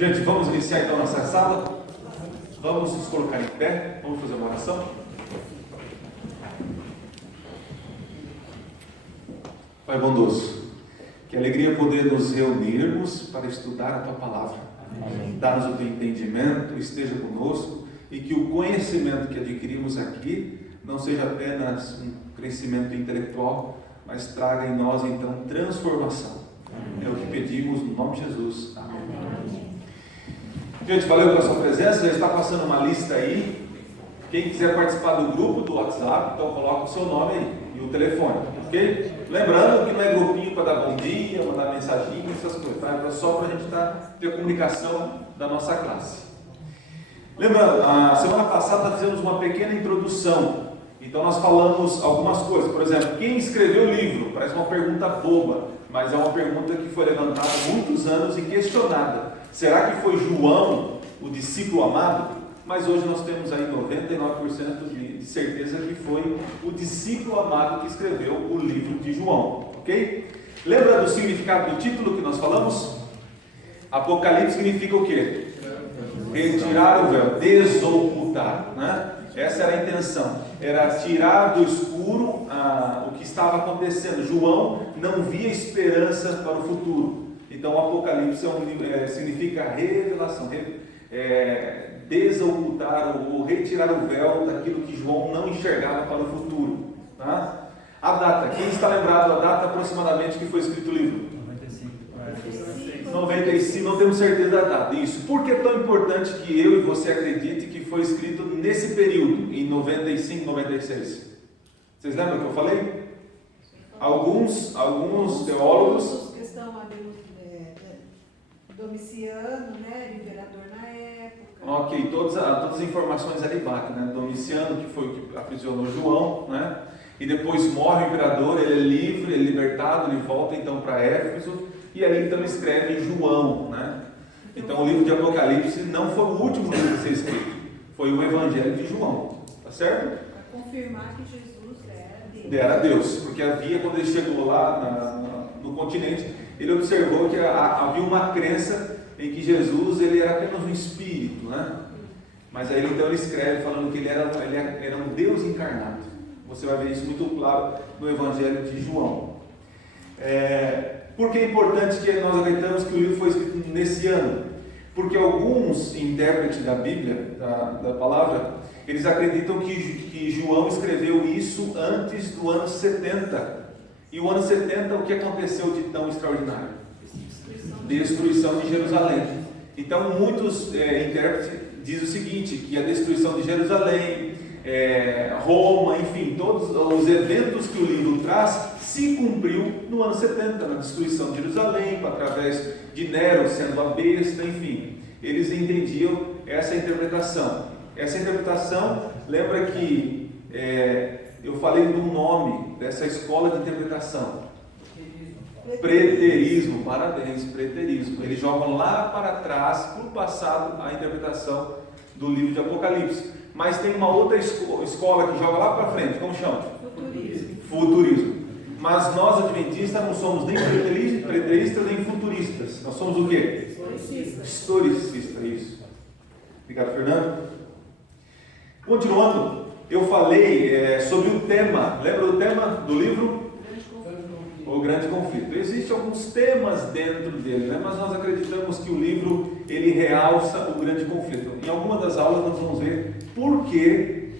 Gente, vamos iniciar então nossa sala. Vamos nos colocar em pé. Vamos fazer uma oração. Pai bondoso, que alegria poder nos reunirmos para estudar a Tua Palavra. Dá-nos o Teu entendimento, esteja conosco e que o conhecimento que adquirimos aqui não seja apenas um crescimento intelectual, mas traga em nós então transformação. É o que pedimos no nome de Jesus. Amém. Gente, valeu pela sua presença. Já está passando uma lista aí. Quem quiser participar do grupo do WhatsApp, então coloca o seu nome aí e o telefone, ok? Lembrando que não é grupinho para dar bom dia, mandar mensagem, essas coisas, tá? É só para a gente ter a comunicação da nossa classe. Lembrando, a semana passada nós fizemos uma pequena introdução. Então nós falamos algumas coisas. Por exemplo, quem escreveu o livro? Parece uma pergunta boba, mas é uma pergunta que foi levantada há muitos anos e questionada. Será que foi João, o discípulo amado? Mas hoje nós temos aí 99% de certeza que foi o discípulo amado que escreveu o livro de João, ok? Lembra do significado do título que nós falamos? Apocalipse significa o quê? Retirar o véu, desocultar, né? Essa era a intenção, era tirar do escuro o que estava acontecendo. João não via esperança para o futuro. Então o Apocalipse significa revelação, desocultar ou retirar o véu daquilo que João não enxergava para o futuro. Tá? A data, quem está lembrado a data aproximadamente que foi escrito o livro? 95, não temos certeza da data. Isso. Por que é tão importante que eu e você acredite que foi escrito nesse período, em 95, 96? Vocês lembram que eu falei? Alguns teólogos... Domiciano, né, imperador na época. Ok, todas as informações ali batem, né? Domiciano, que foi o que aprisionou João, né? E depois morre o imperador, ele é livre, ele é libertado, ele volta então para Éfeso, e ali então escreve João, né? Então o livro de Apocalipse não foi o último livro a ser escrito, foi o Evangelho de João, tá certo? Para confirmar que Jesus era Deus. Era Deus, porque havia, quando ele chegou lá no continente, ele observou que havia uma crença em que Jesus ele era apenas um espírito, né? Mas aí então ele escreve falando que ele era um Deus encarnado. Você vai ver isso muito claro no Evangelho de João. Por que é importante que nós acreditamos que o livro foi escrito nesse ano? Porque alguns intérpretes da Bíblia, da palavra, eles acreditam que João escreveu isso antes do ano 70. E o ano 70, o que aconteceu de tão extraordinário? Destruição de Jerusalém. Então, muitos intérpretes dizem o seguinte, que a destruição de Jerusalém, Roma, enfim, todos os eventos que o livro traz, se cumpriu no ano 70, na destruição de Jerusalém, através de Nero sendo a besta, enfim. Eles entendiam essa interpretação. Essa interpretação, lembra que... eu falei do nome dessa escola de interpretação. Preterismo, parabéns, preterismo. Eles jogam lá para trás, para o passado, a interpretação do livro de Apocalipse. Mas tem uma outra escola que joga lá para frente, como chama? Futurismo. Mas nós, adventistas, não somos nem preteristas nem futuristas. Nós somos o quê? Historicistas, isso. Obrigado, Fernando. Continuando. Eu falei sobre o tema, lembra do tema do livro? O Grande Conflito. Existem alguns temas dentro dele, né? Mas nós acreditamos que o livro ele realça o Grande Conflito. Em alguma das aulas nós vamos ver por que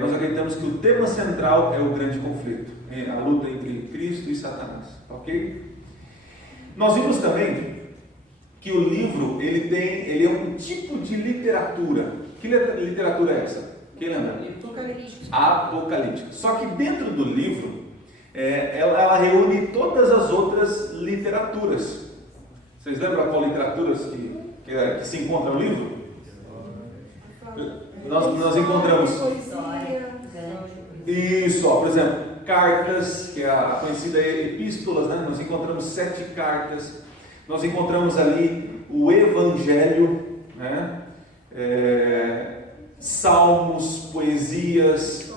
nós acreditamos que o tema central é o Grande Conflito, a luta entre Cristo e Satanás, ok? Nós vimos também que o livro ele é um tipo de literatura. Que literatura é essa? Quem lembra? Apocalíptica. Só que dentro do livro, ela reúne todas as outras literaturas. Vocês lembram qual literaturas que se encontra no livro? Nós encontramos isso, por exemplo, cartas, que é a conhecida epístolas, né? Nós encontramos 7 cartas. Nós encontramos ali o Evangelho, né? Salmos, poesias,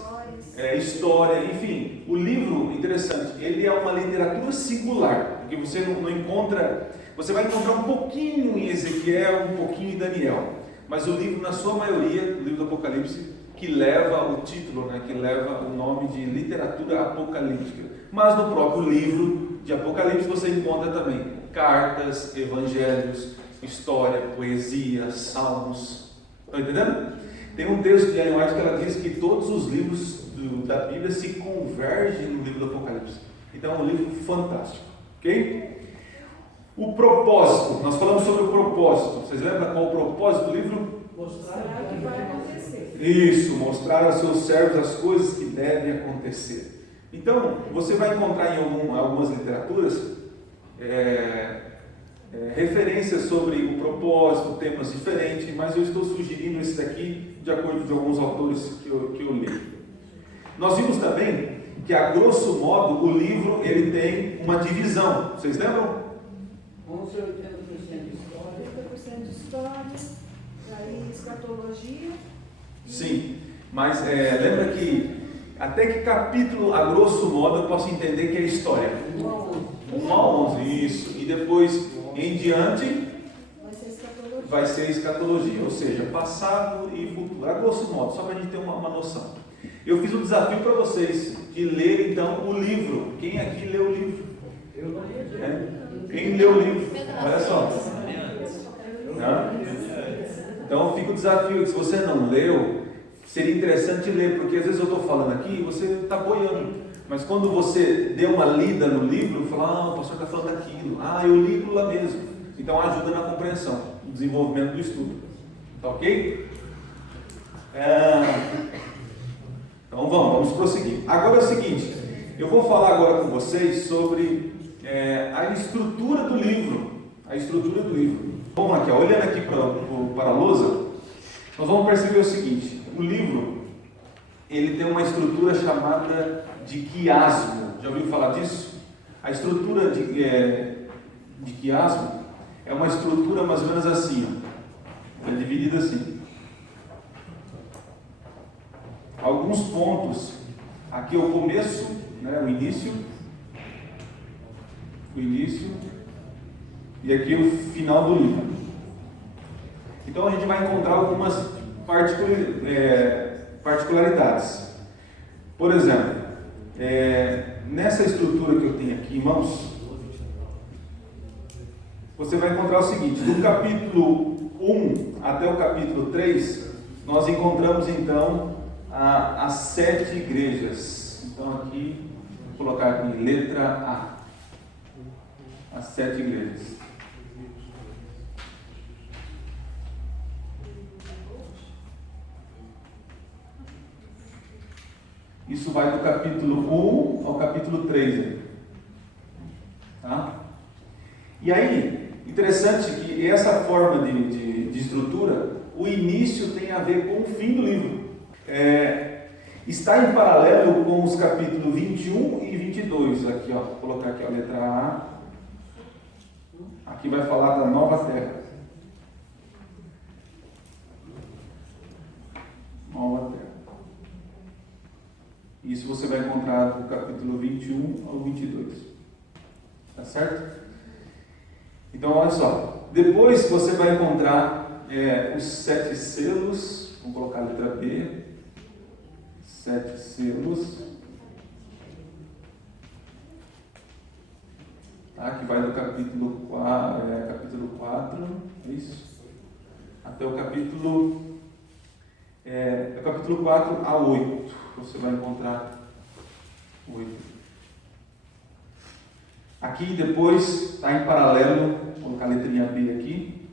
história, enfim, o livro, interessante, ele é uma literatura singular. porque você não encontra, você vai encontrar um pouquinho em Ezequiel, um pouquinho em Daniel, mas o livro, na sua maioria, o livro do Apocalipse, que leva o título, né, que leva o nome de literatura apocalíptica. Mas no próprio livro de Apocalipse você encontra também cartas, evangelhos, história, poesia, salmos. Está entendendo? Tem um texto de Ellen White que ela diz que todos os livros da Bíblia se convergem no livro do Apocalipse. Então é um livro fantástico. Ok? O propósito, nós falamos sobre o propósito. Vocês lembram qual o propósito do livro? Mostrar o que vai acontecer. Isso, mostrar aos seus servos as coisas que devem acontecer. Então, você vai encontrar em algumas literaturas referências sobre o propósito, temas diferentes, mas eu estou sugerindo esse daqui de acordo com alguns autores que eu li. Nós vimos também que, a grosso modo, o livro ele tem uma divisão. Vocês lembram? 11 a 80% de história. 80% de história, aí escatologia. Sim, mas lembra que até que capítulo, a grosso modo, eu posso entender que é história? 1 a 11, isso. E depois, em diante, vai ser escatologia, ou seja, passado e futuro, a grosso modo, só para a gente ter uma noção. Eu fiz um desafio para vocês, de ler então o livro. Quem aqui leu o livro? Eu não li. Quem leu o livro? Olha só. Então fica o desafio, que se você não leu, seria interessante ler, porque às vezes eu estou falando aqui e você está boiando. Mas quando você dê uma lida no livro, fala, o pastor está falando daquilo, eu li lá mesmo. Então ajuda na compreensão, no desenvolvimento do estudo. Tá ok? Então vamos prosseguir. Agora é o seguinte, eu vou falar agora com vocês sobre a estrutura do livro. A estrutura do livro. Vamos aqui, olhando aqui para a lousa, nós vamos perceber o seguinte: o livro ele tem uma estrutura chamada de quiasmo. Já ouviu falar disso? A estrutura de quiasmo é uma estrutura mais ou menos assim, ó. É dividida assim. Alguns pontos, aqui é o começo, né, o início, e aqui é o final do livro. Então a gente vai encontrar algumas particularidades. Por exemplo, nessa estrutura que eu tenho aqui em mãos, você vai encontrar o seguinte: do capítulo 1 até o capítulo 3, nós encontramos então as 7 igrejas. Então aqui, vou colocar aqui letra A, as 7 igrejas. Isso vai do capítulo 1 ao capítulo 3. Tá? E aí, interessante que essa forma de estrutura, o início tem a ver com o fim do livro. Está em paralelo com os capítulos 21 e 22. Aqui, ó, vou colocar aqui a letra A. Aqui vai falar da nova terra. Nova terra. Isso você vai encontrar do capítulo 21 ao 22. Tá certo? Então, olha só. Depois você vai encontrar os 7 selos. Vamos colocar a letra B. 7 selos. Tá? Que vai do capítulo 4. Isso. Até o capítulo 4 a 8. Você vai encontrar 8. Aqui depois está em paralelo, vou colocar a letrinha B aqui,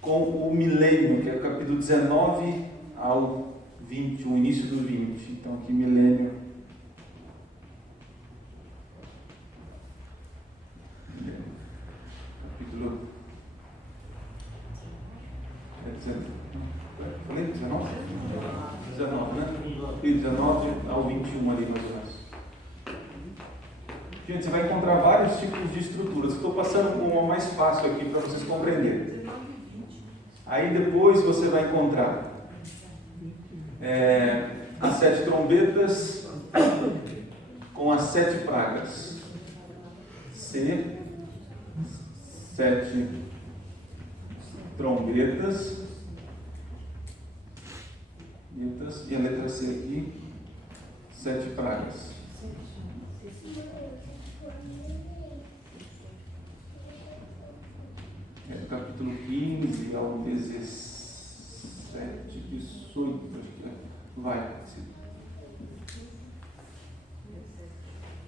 com o milênio, que é o capítulo 19 ao 20, o início do 20. Então aqui milênio. Capítulo 19? 19, né? 19 ao 21 ali mais ou menos. Gente, você vai encontrar vários tipos de estruturas. Estou passando com uma mais fácil aqui para vocês compreenderem. Aí depois você vai encontrar as 7 trombetas com as 7 pragas. C, 7 trombetas. E a letra C aqui, 7 pragas. É do capítulo 15 ao 17, 18, acho que vai.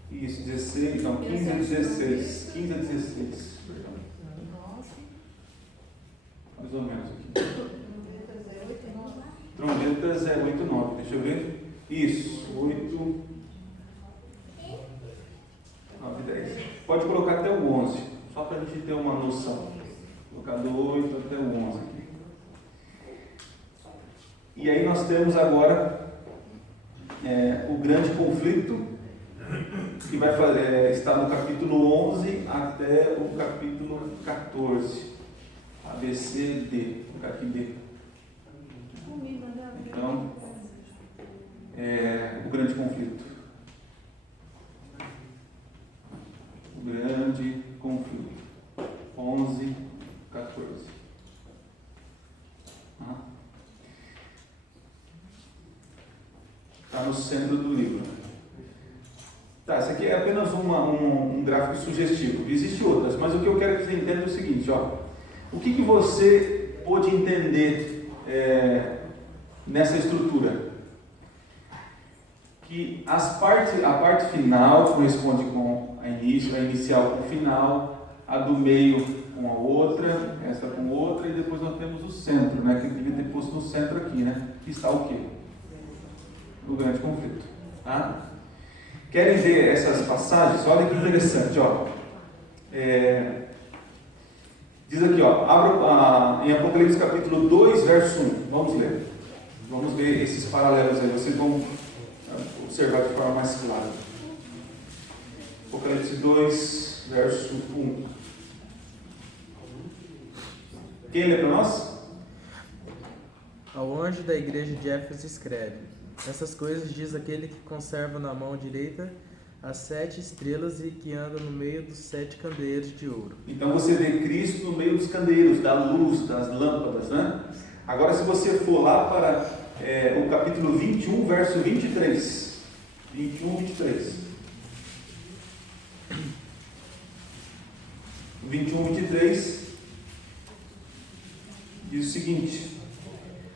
Isso, 16, então 15 a 16. 15 a 16, perdão. Mais ou menos aqui. Trombetas é 8, 9, deixa eu ver. Isso, 8, 9, 10. Pode colocar até o 11, só para a gente ter uma noção. Colocar do 8 até o 11 aqui. E aí nós temos agora o grande conflito, que vai estar no capítulo 11 até o capítulo 14. A, B, C, D. Vou colocar aqui D. Então, o grande conflito. O grande conflito. 11, 14. Está no centro do livro. Tá, isso aqui é apenas um gráfico sugestivo. Existem outras, mas o que eu quero que você entenda é o seguinte, ó. O que você pôde entender nessa estrutura? Que a parte final corresponde com a inicial com o final, a do meio com a outra, essa com outra, e depois nós temos o centro, né? Que eu devia ter posto no centro aqui, né? Que está o quê? O grande conflito. Tá? Querem ver essas passagens? Olha que interessante, ó. Diz aqui, ó, em Apocalipse capítulo 2, verso 1. Vamos ler. Vamos ver esses paralelos aí. Vocês vão observar de forma mais clara. Apocalipse 2, verso 1. Quem lê para nós? Ao anjo da igreja de Éfeso escreve: essas coisas diz aquele que conserva na mão direita as 7 estrelas e que anda no meio dos 7 candeeiros de ouro. Então você vê Cristo no meio dos candeeiros, da luz, das lâmpadas, né? Agora se você for lá para o capítulo 21, verso 23. 21, 23. 21, 23 diz o seguinte: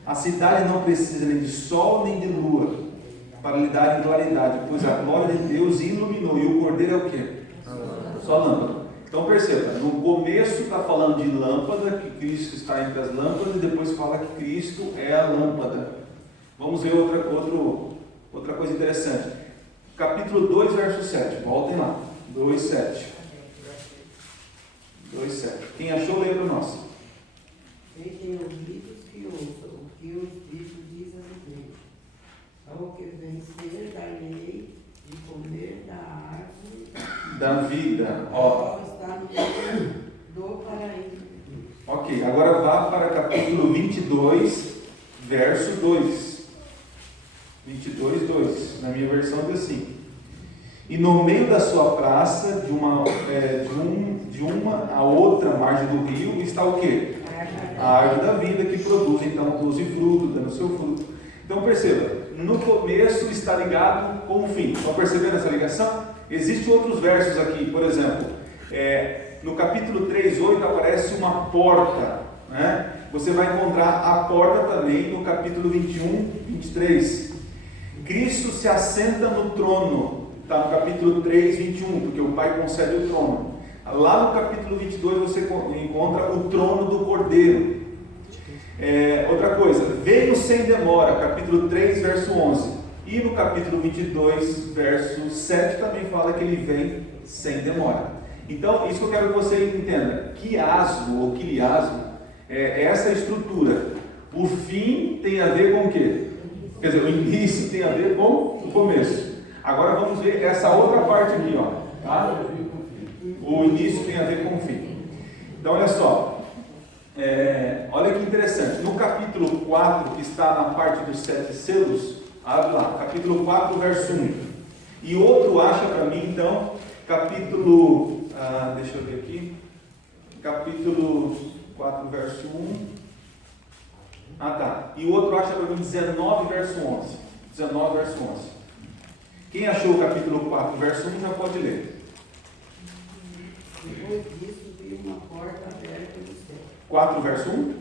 a cidade não precisa nem de sol nem de lua para lhe dar claridade, pois a glória de Deus iluminou. E o cordeiro é o quê? Só lâmpada. Então perceba, no começo está falando de lâmpada, que Cristo está entre as lâmpadas, e depois fala que Cristo é a lâmpada. Vamos ver outra coisa interessante. Capítulo 2, verso 7. Voltem lá. 2, 7. 2, 7. Quem achou, lê para nós. Quem tem ouvidos que ouça o que o Espírito diz às igrejas. Ao que vencer da lei de comer da árvore Da vida. qual está no meio do paraíso. Ok, agora vá para capítulo 22, verso 2. 22, 2. Na minha versão diz assim: e no meio da sua praça, de uma a outra margem do rio, está o quê? A árvore da vida, que produz então 12 frutos, dando seu fruto. Então perceba, no começo está ligado com o fim. Estão percebendo essa ligação? Existem outros versos aqui, por exemplo, no capítulo 3, 8 aparece uma porta, né? Você vai encontrar a porta também no capítulo 21, 23. Cristo se assenta no trono, está no capítulo 3, 21, porque o Pai concede o trono. Lá no capítulo 22 você encontra o trono do Cordeiro. Outra coisa, veio sem demora, capítulo 3, verso 11. E no capítulo 22, verso 7 também fala que ele vem sem demora. Então, isso que eu quero que você entenda. Quiasmo ou quiliasmo é essa estrutura. O fim tem a ver com o quê? Quer dizer, o início tem a ver com o começo. Agora vamos ver essa outra parte aqui, ó, tá? O início tem a ver com o fim. Então, olha só. Olha que interessante. No capítulo 4, que está na parte dos 7 selos, abre lá, capítulo 4, verso 1. E outro acha para mim, então, capítulo Deixa eu ver aqui. Capítulo 4, verso 1. Tá. E o outro acha para mim 19, verso 11. 19, verso 11. Quem achou o capítulo 4, verso 1 já pode ler. Depois disso, vi uma porta aberta no céu. 4, verso 1?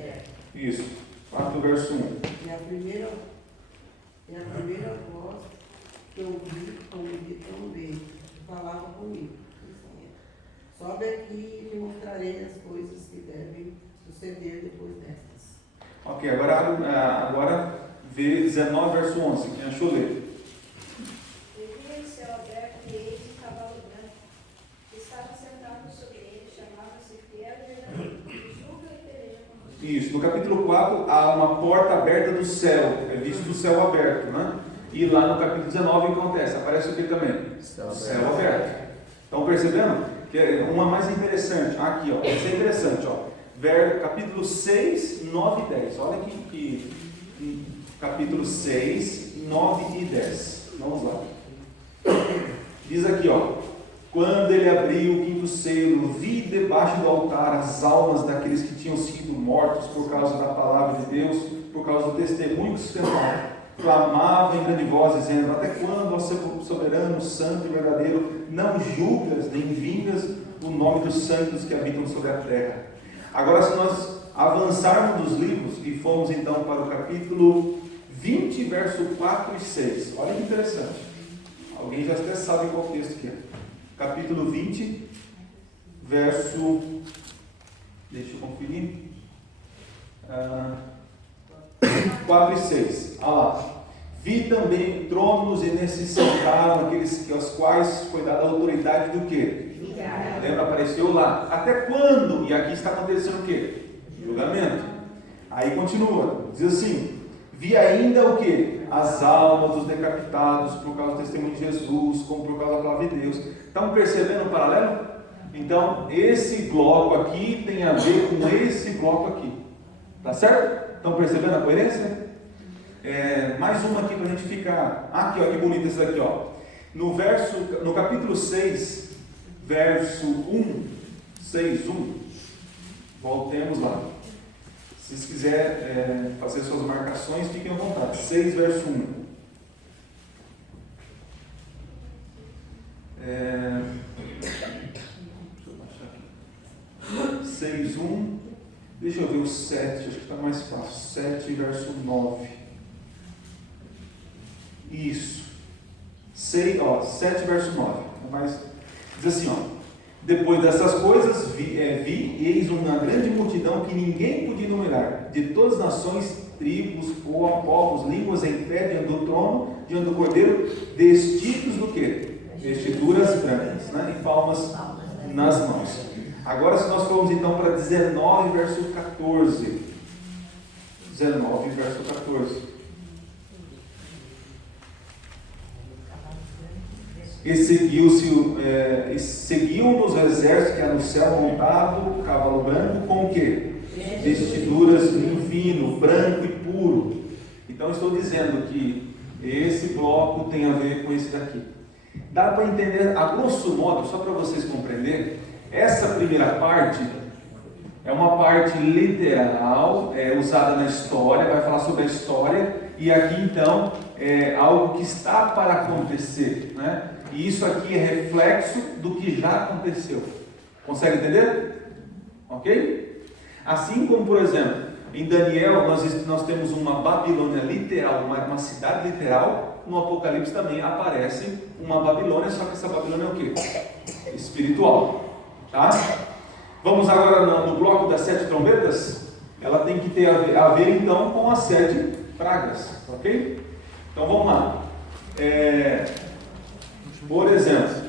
É. Isso. 4, verso 1. E a primeira voz que eu ouvi como de trombeta, que falava comigo. Sobe aqui e te mostrarei as coisas que devem suceder depois destas. Ok, agora vê 19, verso 11. Quem achou ler? Eu vi o céu aberto e eis um cavalo branco. Estava sentado sobre ele, chamava-se Fiel e Verdadeiro, e julga e peleja com você. Isso, no capítulo 4 há uma porta aberta do céu, é visto o céu aberto, né? E lá no capítulo 19 acontece, aparece o que também? Céu aberto. Estão percebendo? Que é uma mais interessante, aqui ó, isso é interessante ó, capítulo 6, 9 e 10, olha aqui, capítulo 6, 9 e 10, vamos lá, diz aqui ó, quando ele abriu o quinto selo, vi debaixo do altar as almas daqueles que tinham sido mortos por causa da palavra de Deus, por causa do testemunho que sustentavam. Clamava em grande voz, dizendo: até quando, ó soberano, santo e verdadeiro, não julgas nem vingas o nome dos santos que habitam sobre a terra? Agora, se nós avançarmos dos livros e formos então para o capítulo 20, verso 4 e 6, olha que interessante. Alguém já até sabe qual texto que é. Capítulo 20, verso, deixa eu conferir, 4 e 6, olha lá. Vi também tronos e nesses sentaram aqueles aos quais foi dada a autoridade do quê? Lembra? Apareceu lá. Até quando? E aqui está acontecendo o quê? Julgamento. Aí continua, diz assim: vi ainda o quê? As almas dos decapitados por causa do testemunho de Jesus, como por causa da palavra de Deus. Estão percebendo o paralelo? Então, esse bloco aqui tem a ver com esse bloco aqui. Tá certo? Estão percebendo a coerência? Mais uma aqui para a gente ficar. Aqui, ó, que bonito esse daqui, ó. No capítulo 6, verso 1, 6, 1. Voltemos lá. Se vocês quiserem fazer suas marcações, fiquem à vontade. 6, verso 1. Deixa eu baixar aqui. 6, 1. Deixa eu ver o 7, acho que está mais fácil. 7, verso 9. Isso. 7, verso 9. Diz assim, ó. Depois dessas coisas, vi e eis uma grande multidão que ninguém podia enumerar, de todas as nações, tribos, povos, línguas, em pé diante do trono, diante do Cordeiro, vestidos do quê? Vestiduras brancas, né? E palmas nas mãos. Agora, se nós formos então para 19, verso 14. 19, verso 14. E seguiu-nos o exército que há no céu montado, cavalo branco, com o quê? Vestiduras de linho fino, branco e puro. Então, estou dizendo que esse bloco tem a ver com esse daqui. Dá para entender, a grosso modo, só para vocês compreenderem, essa primeira parte é uma parte literal, usada na história, vai falar sobre a história, e aqui então é algo que está para acontecer, né? E isso aqui é reflexo do que já aconteceu. Consegue entender? Ok? Assim como, por exemplo, em Daniel nós temos uma Babilônia literal, uma cidade literal. No Apocalipse também aparece uma Babilônia, só que essa Babilônia é o quê? Espiritual. Tá? Vamos agora no bloco das 7 trombetas. Ela tem que ter a ver então com as 7 pragas. Ok? Então vamos lá. Por exemplo,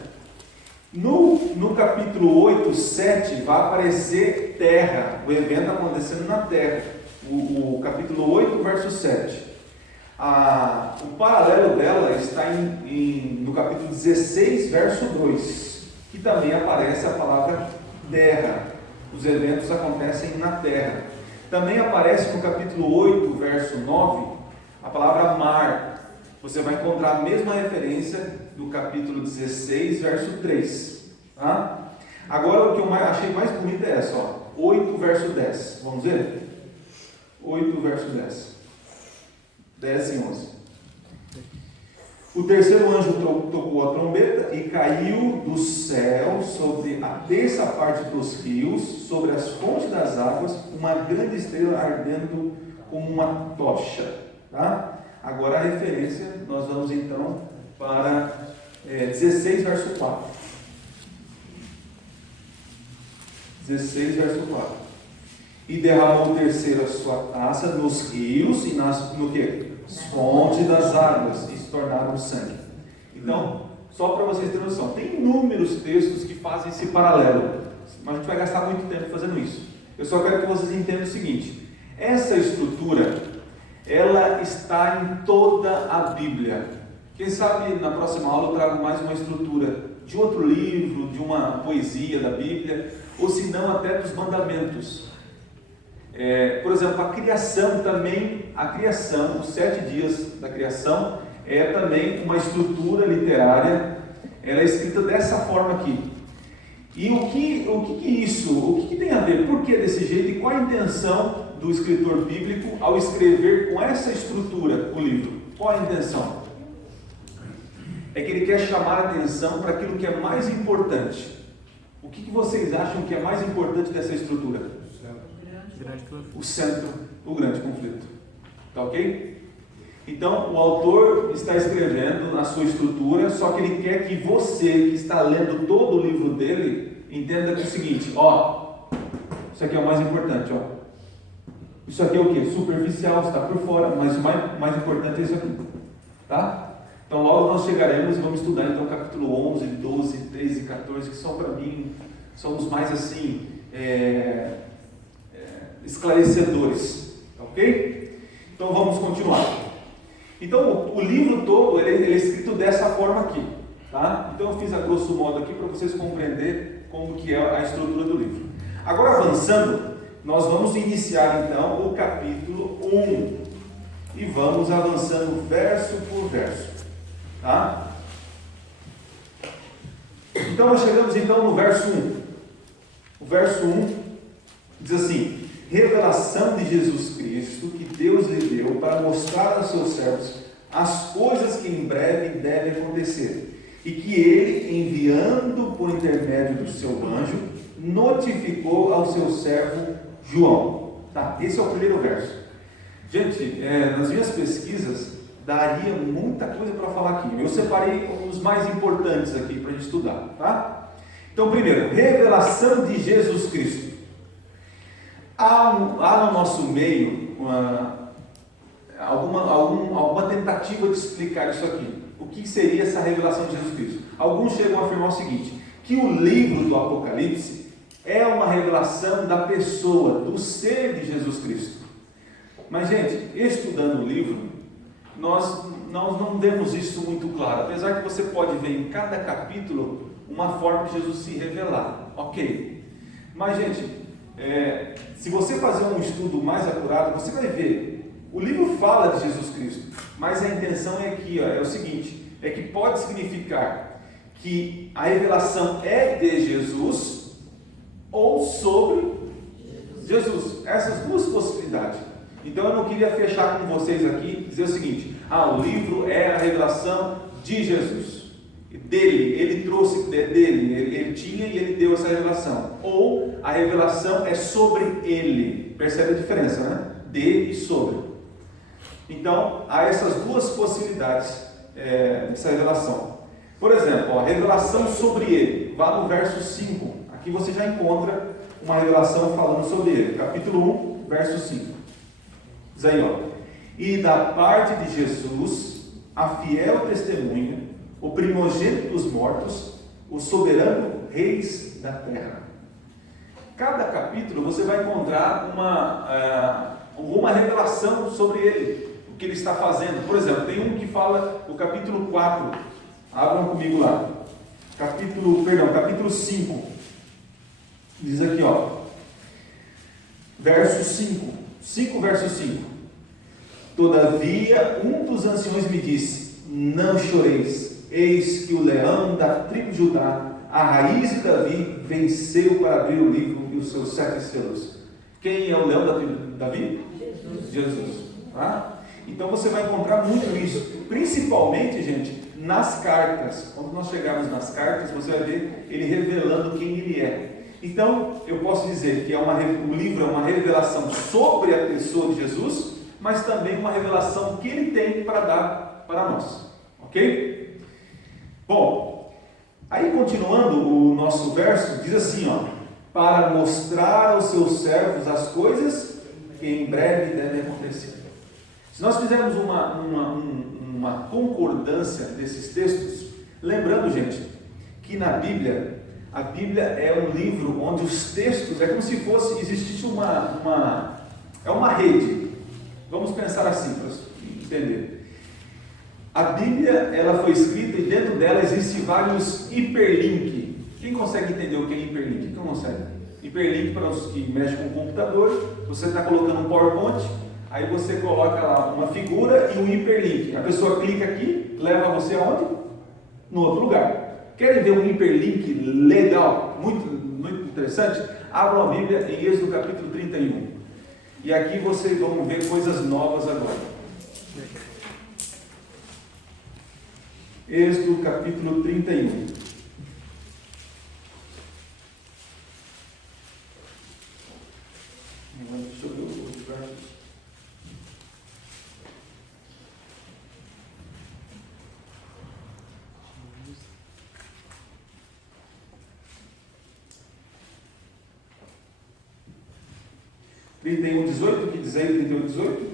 no capítulo 8, 7, vai aparecer terra, o evento acontecendo na terra. O capítulo 8, verso 7. O paralelo dela está no capítulo 16, verso 2, que também aparece a palavra terra. Os eventos acontecem na terra. Também aparece no capítulo 8, verso 9, a palavra mar. Você vai encontrar a mesma referência do capítulo 16, verso 3. Tá? Agora o que eu achei mais bonito é essa, ó, 8 verso 10. Vamos ver? 8 verso 10. 10 e 11. O terceiro anjo tocou a trombeta e caiu do céu sobre a terça parte dos rios, sobre as fontes das águas, uma grande estrela ardendo como uma tocha. Tá? Agora a referência, nós vamos então para 16 verso 4. 16 verso 4. E derramou o terceiro a sua taça nos rios e no quê? Fontes das águas, e se tornaram sangue. Então, só para vocês terem noção, tem inúmeros textos que fazem esse paralelo, mas a gente vai gastar muito tempo fazendo isso. Eu só quero que vocês entendam o seguinte: essa estrutura, ela está em toda a Bíblia. Quem sabe na próxima aula eu trago mais uma estrutura de outro livro, de uma poesia da Bíblia, ou se não até dos mandamentos. Por exemplo, a criação também, os 7 dias da criação é também uma estrutura literária, ela é escrita dessa forma aqui. E o que tem a ver? Por que desse jeito e qual a intenção do escritor bíblico ao escrever com essa estrutura o livro? Qual a intenção? É que ele quer chamar a atenção para aquilo que é mais importante. O que vocês acham que é mais importante dessa estrutura? O centro, o grande conflito. Tá ok? Então, o autor está escrevendo na sua estrutura, só que ele quer que você, que está lendo todo o livro dele, entenda que é o seguinte: ó, isso aqui é o mais importante, ó. Isso aqui é o que? Superficial, está por fora, mas o mais importante é isso aqui. Tá? Então, logo nós chegaremos e vamos estudar então capítulo 11, 12, 13 e 14, que são para mim, são os mais assim, esclarecedores, ok? Então vamos continuar. Então o livro todo ele é escrito dessa forma aqui, tá? Então eu fiz a grosso modo aqui para vocês compreenderem como que é a estrutura do livro. Agora avançando, nós vamos iniciar então o capítulo 1 e vamos avançando verso por verso, tá? Então nós chegamos então no verso 1. O verso 1 diz assim: revelação de Jesus Cristo que Deus lhe deu para mostrar aos seus servos as coisas que em breve devem acontecer, e que ele, enviando por intermédio do seu anjo, notificou ao seu servo João. Tá, esse é o primeiro verso. Gente, nas minhas pesquisas daria muita coisa para falar aqui. Eu separei os mais importantes aqui para a gente estudar, tá? Então, primeiro, revelação de Jesus Cristo. Há no nosso meio alguma tentativa de explicar isso aqui. O que seria essa revelação de Jesus Cristo? Alguns chegam a afirmar o seguinte: que o livro do Apocalipse é uma revelação da pessoa, do ser de Jesus Cristo. Mas, gente, estudando o livro, nós não vemos isso muito claro. Apesar que você pode ver em cada capítulo uma forma de Jesus se revelar. Ok. Mas, gente, se você fazer um estudo mais apurado, você vai ver, o livro fala de Jesus Cristo, mas a intenção é aqui, ó, é o seguinte, é que pode significar que a revelação é de Jesus ou sobre Jesus. Essas duas possibilidades. Então eu não queria fechar com vocês aqui, dizer o seguinte: o livro é a revelação de Jesus. Dele, ele trouxe dele, ele tinha e ele deu essa revelação. Ou a revelação é sobre ele. Percebe a diferença, né? De e sobre. Então, há essas duas possibilidades dessa revelação. Por exemplo, a revelação sobre ele. Vá no verso 5. Aqui você já encontra uma revelação falando sobre ele. Capítulo 1, verso 5. Diz aí, ó: e da parte de Jesus, a fiel testemunha, o primogênito dos mortos, o soberano reis da terra. Cada capítulo você vai encontrar uma revelação sobre ele, o que ele está fazendo. Por exemplo, tem um que fala, o capítulo 4, abram comigo lá, capítulo 5, diz aqui, ó, verso 5, verso 5: todavia um dos anciões me disse: não choreis, eis que o leão da tribo de Judá, a raiz de Davi venceu para abrir o livro e os seus 7 selos. Quem é o leão da tribo de Davi? Jesus. Tá? Então você vai encontrar muito isso, principalmente, gente, nas cartas. Quando nós chegarmos nas cartas, você vai ver ele revelando quem ele é. Então, eu posso dizer que o livro é uma revelação sobre a pessoa de Jesus, mas também uma revelação que ele tem para dar para nós. Ok? Bom, aí continuando o nosso verso, diz assim, ó: para mostrar aos seus servos as coisas que em breve devem acontecer. Se nós fizermos uma concordância desses textos, lembrando, gente, que na Bíblia, a Bíblia é um livro onde os textos, é como se existisse uma rede. Vamos pensar assim, para entender. A Bíblia, ela foi escrita e dentro dela existem vários hiperlinks. Quem consegue entender o que é hiperlink? Quem não consegue? Hiperlink, para os que mexem com o computador, você está colocando um PowerPoint, aí você coloca lá uma figura e um hiperlink. A pessoa clica aqui, leva você aonde? No outro lugar. Querem ver um hiperlink legal, muito, muito interessante? Abram a Bíblia em Êxodo capítulo 31. E aqui vocês vão ver coisas novas agora. Êxodo capítulo 31. Deixa eu ver os versos. (31:18) que diz aí, 31:18?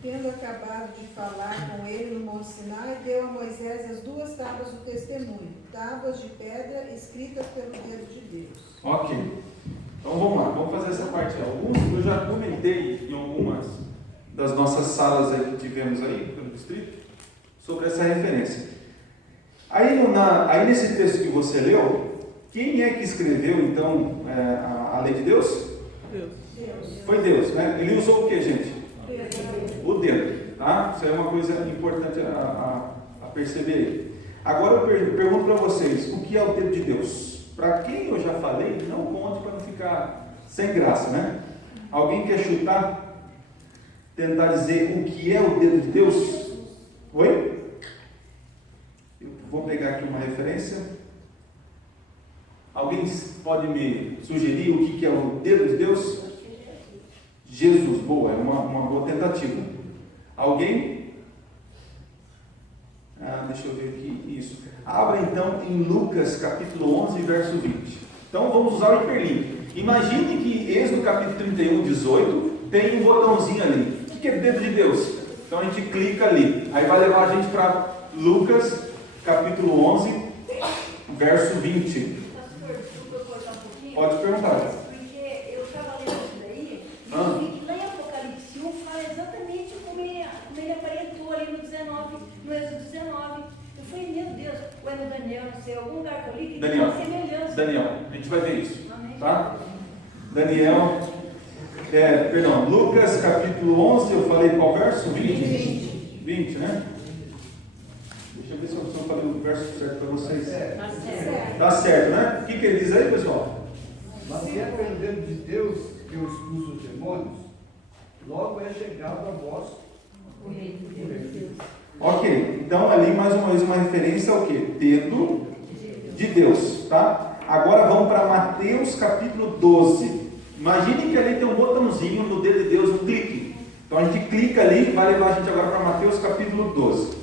Tendo acabado de falar com ele no Monte Sinai, deu a Moisés as 2 tábuas do testemunho, tábuas de pedra escritas pelo dedo de Deus. Ok. Então vamos lá, vamos fazer essa parte aí. Alguns eu já comentei em algumas das nossas salas aí que tivemos aí pelo distrito sobre essa referência. Aí nesse texto que você leu, quem é que escreveu então a lei de Deus? Deus. Foi Deus, né? Ele usou o que, gente? Deus. O dedo, tá? Isso é uma coisa importante a perceber. Agora eu pergunto para vocês, o que é o dedo de Deus? Para quem eu já falei, não conte para não ficar sem graça, né? Alguém quer chutar? Tentar dizer o que é o dedo de Deus? Oi? Eu vou pegar aqui uma referência. Alguém pode me sugerir o que é o dedo de Deus? Jesus, boa, é uma boa tentativa. Alguém? Deixa eu ver aqui, isso. Abra então em Lucas capítulo 11, verso 20. Então vamos usar o hiperlink. Imagine que Êxodo capítulo 31, 18 tem um botãozinho ali. O que é dedo de Deus? Então a gente clica ali. Aí vai levar a gente para Lucas capítulo 11, verso 20. Pastor, desculpa eu cortar um pouquinho. Pode perguntar. Porque eu estava lendo isso daí, e eu vi que lá em Apocalipse 1 fala exatamente como ele aparentou ali no 19, no Êxodo 19. Eu falei, meu Deus, ou é no Daniel, não sei, algum lugar que eu li que tem uma semelhança. Daniel, a gente vai ver isso. Amém. Tá? Daniel, Lucas capítulo 11, eu falei qual verso? 20, né? Deixa eu ver se eu falei o verso certo para vocês. Tá certo, né? O que ele diz aí, pessoal? Mas se é pelo dedo de Deus que eu expulso os demônios, logo é chegado a vós o reino de Deus. Ok, então ali mais uma vez uma referência ao que? Dedo de Deus, tá? Agora vamos para Mateus capítulo 12. Imagine que ali tem um botãozinho no dedo de Deus, um clique. Então a gente clica ali e vai levar a gente agora para Mateus capítulo 12.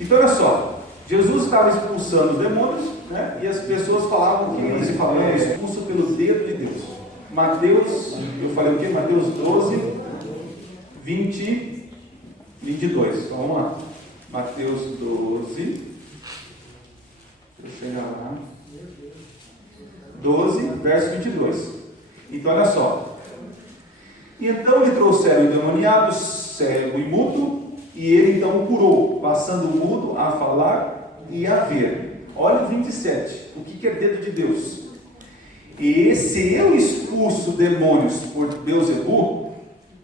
Então olha só, Jesus estava expulsando os demônios, né? E as pessoas falavam que eles falavam expulso pelo dedo de Deus. Mateus, eu falei o quê? Mateus 12, 22. Então vamos lá. Mateus 12. Deixa eu chegar lá. 12, verso 22. Então olha só. Então lhe trouxeram o endemoniado, cego e mudo, e ele então o curou, passando o mudo a falar e a ver. Olha o 27. O que é dedo de Deus? E se eu expulso demônios por Beelzebub,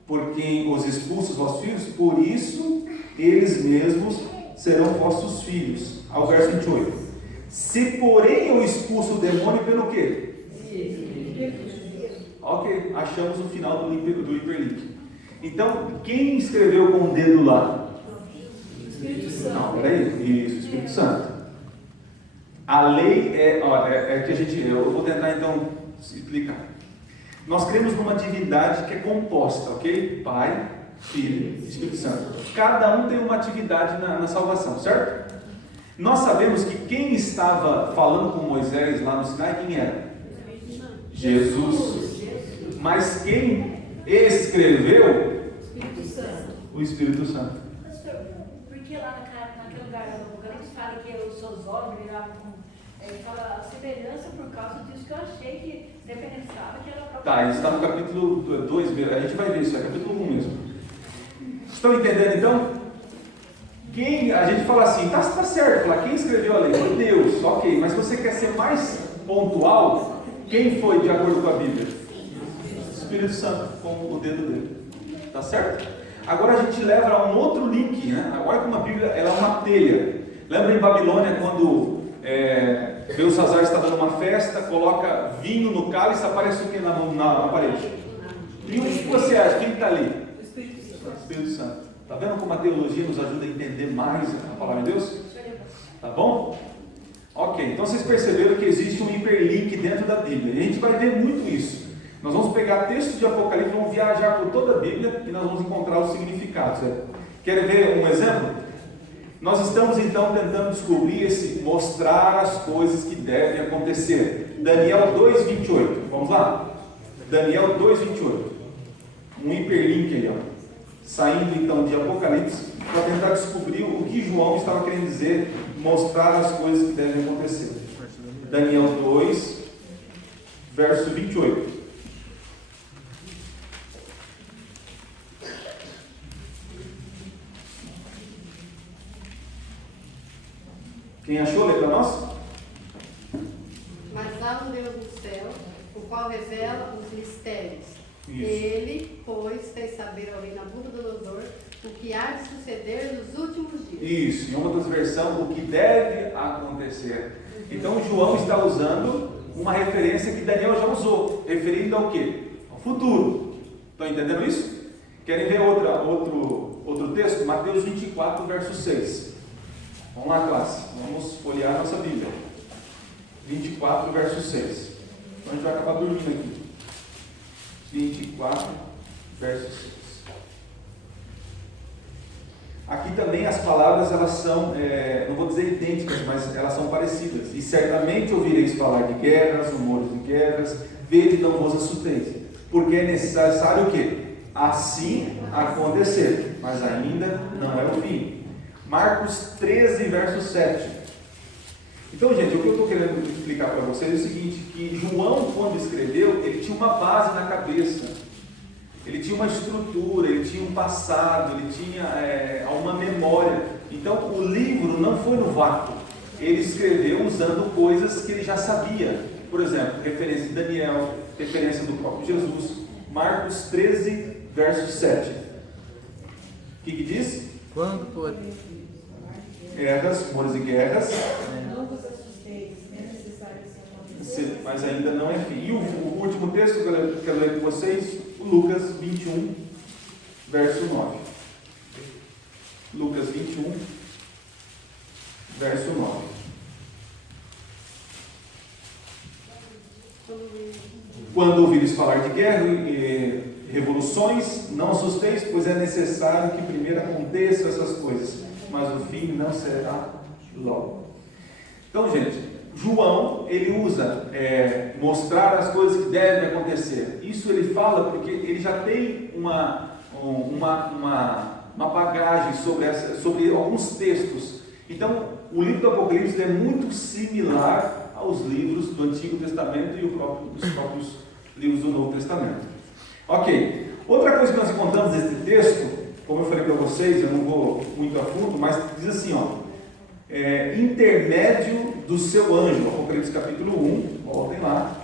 por quem os expulsa vossos filhos, por isso eles mesmos serão vossos filhos. Ao verso 28. Se porém eu expulso o demônio pelo quê? Ok, achamos o final do hiperlink. Então, quem escreveu com o dedo lá? Espírito Santo. Não, peraí. Isso, Espírito Santo. A lei é que a gente... Eu vou tentar então explicar. Nós cremos numa divindade que é composta, ok? Pai, Filho, Espírito Santo. Cada um tem uma atividade na salvação, certo? Nós sabemos que quem estava falando com Moisés lá no Sinai, quem era? Jesus. Mas quem escreveu? Espírito Santo. O Espírito Santo. Pastor, porque lá naquele lugar do Apocalipse fala que os seus olhos viravam fala a semelhança por causa disso que eu achei que referenciava que era a própria. Tá, isso está no capítulo 2 mesmo. A gente vai ver isso, é capítulo 1 mesmo. Estão entendendo então? A gente fala assim, tá certo, fala, quem escreveu a lei? Foi Deus, ok, mas se você quer ser mais pontual, quem foi de acordo com a Bíblia? Espírito Santo, com o dedo dele. Tá certo? Agora a gente leva a um outro link, né? Olha como a Bíblia ela é uma telha. Lembra em Babilônia quando Belsazar está dando uma festa, coloca vinho no cálice, aparece o que na parede? E o que você acha? Quem está ali? Espírito Santo. Está vendo como a teologia nos ajuda a entender mais a palavra de Deus? Tá bom? Ok, então vocês perceberam que existe um hiperlink dentro da Bíblia. E a gente vai ver muito isso. Nós vamos pegar textos de Apocalipse, vamos viajar por toda a Bíblia e nós vamos encontrar os significados. Querem ver um exemplo? Nós estamos então tentando descobrir mostrar as coisas que devem acontecer. Daniel 2:28. Vamos lá? Daniel 2:28. Um hiperlink aí, ó. Saindo então de Apocalipse para tentar descobrir o que João estava querendo dizer, mostrar as coisas que devem acontecer. Daniel 2, verso 28. Quem achou? Lê para nós. Mas há um Deus no céu, o qual revela os mistérios. Isso. Ele, pois, fez saber ao rei Nabucodonosor o que há de suceder nos últimos dias. Isso, em uma das versões, o que deve acontecer. Então João está usando uma referência que Daniel já usou, referindo ao quê? Ao futuro. Estão entendendo isso? Querem ver outro texto? Mateus 24, verso 6. Vamos lá, classe. Vamos folhear a nossa Bíblia. 24, verso 6. Então a gente vai acabar dormindo aqui. 24, verso 6. Aqui também as palavras elas são, não vou dizer idênticas, mas elas são parecidas. E certamente ouvireis falar de guerras, rumores de guerras, vede não vos assusteis, porque é necessário o quê? Assim acontecer, mas ainda não é o fim. Marcos 13, verso 7. Então, gente, o que eu estou querendo explicar para vocês é o seguinte, que João, quando escreveu, ele tinha uma base na cabeça, ele tinha uma estrutura, ele tinha um passado, ele tinha uma memória. Então, o livro não foi no vácuo, ele escreveu usando coisas que ele já sabia. Por exemplo, referência de Daniel, referência do próprio Jesus. Marcos 13, verso 7. O que diz? Quando por Guerras, rumores e guerras. Não vos assusteis, é necessário isso acontecer. Mas ainda não é fim. E o último texto que eu quero ler com vocês, Lucas 21, verso 9. Lucas 21, verso 9. Quando ouvires falar de guerra e revoluções, não assusteis, pois é necessário que primeiro aconteçam essas coisas, mas o fim não será logo. Então, gente, João, ele usa mostrar as coisas que devem acontecer. Isso ele fala porque ele já tem uma bagagem sobre alguns textos. Então, o livro do Apocalipse é muito similar aos livros do Antigo Testamento e os próprios livros do Novo Testamento. Ok. Outra coisa que nós encontramos nesse texto, como eu falei para vocês, eu não vou muito a fundo, mas diz assim, intermédio do seu anjo, Apocalipse capítulo 1, voltem lá.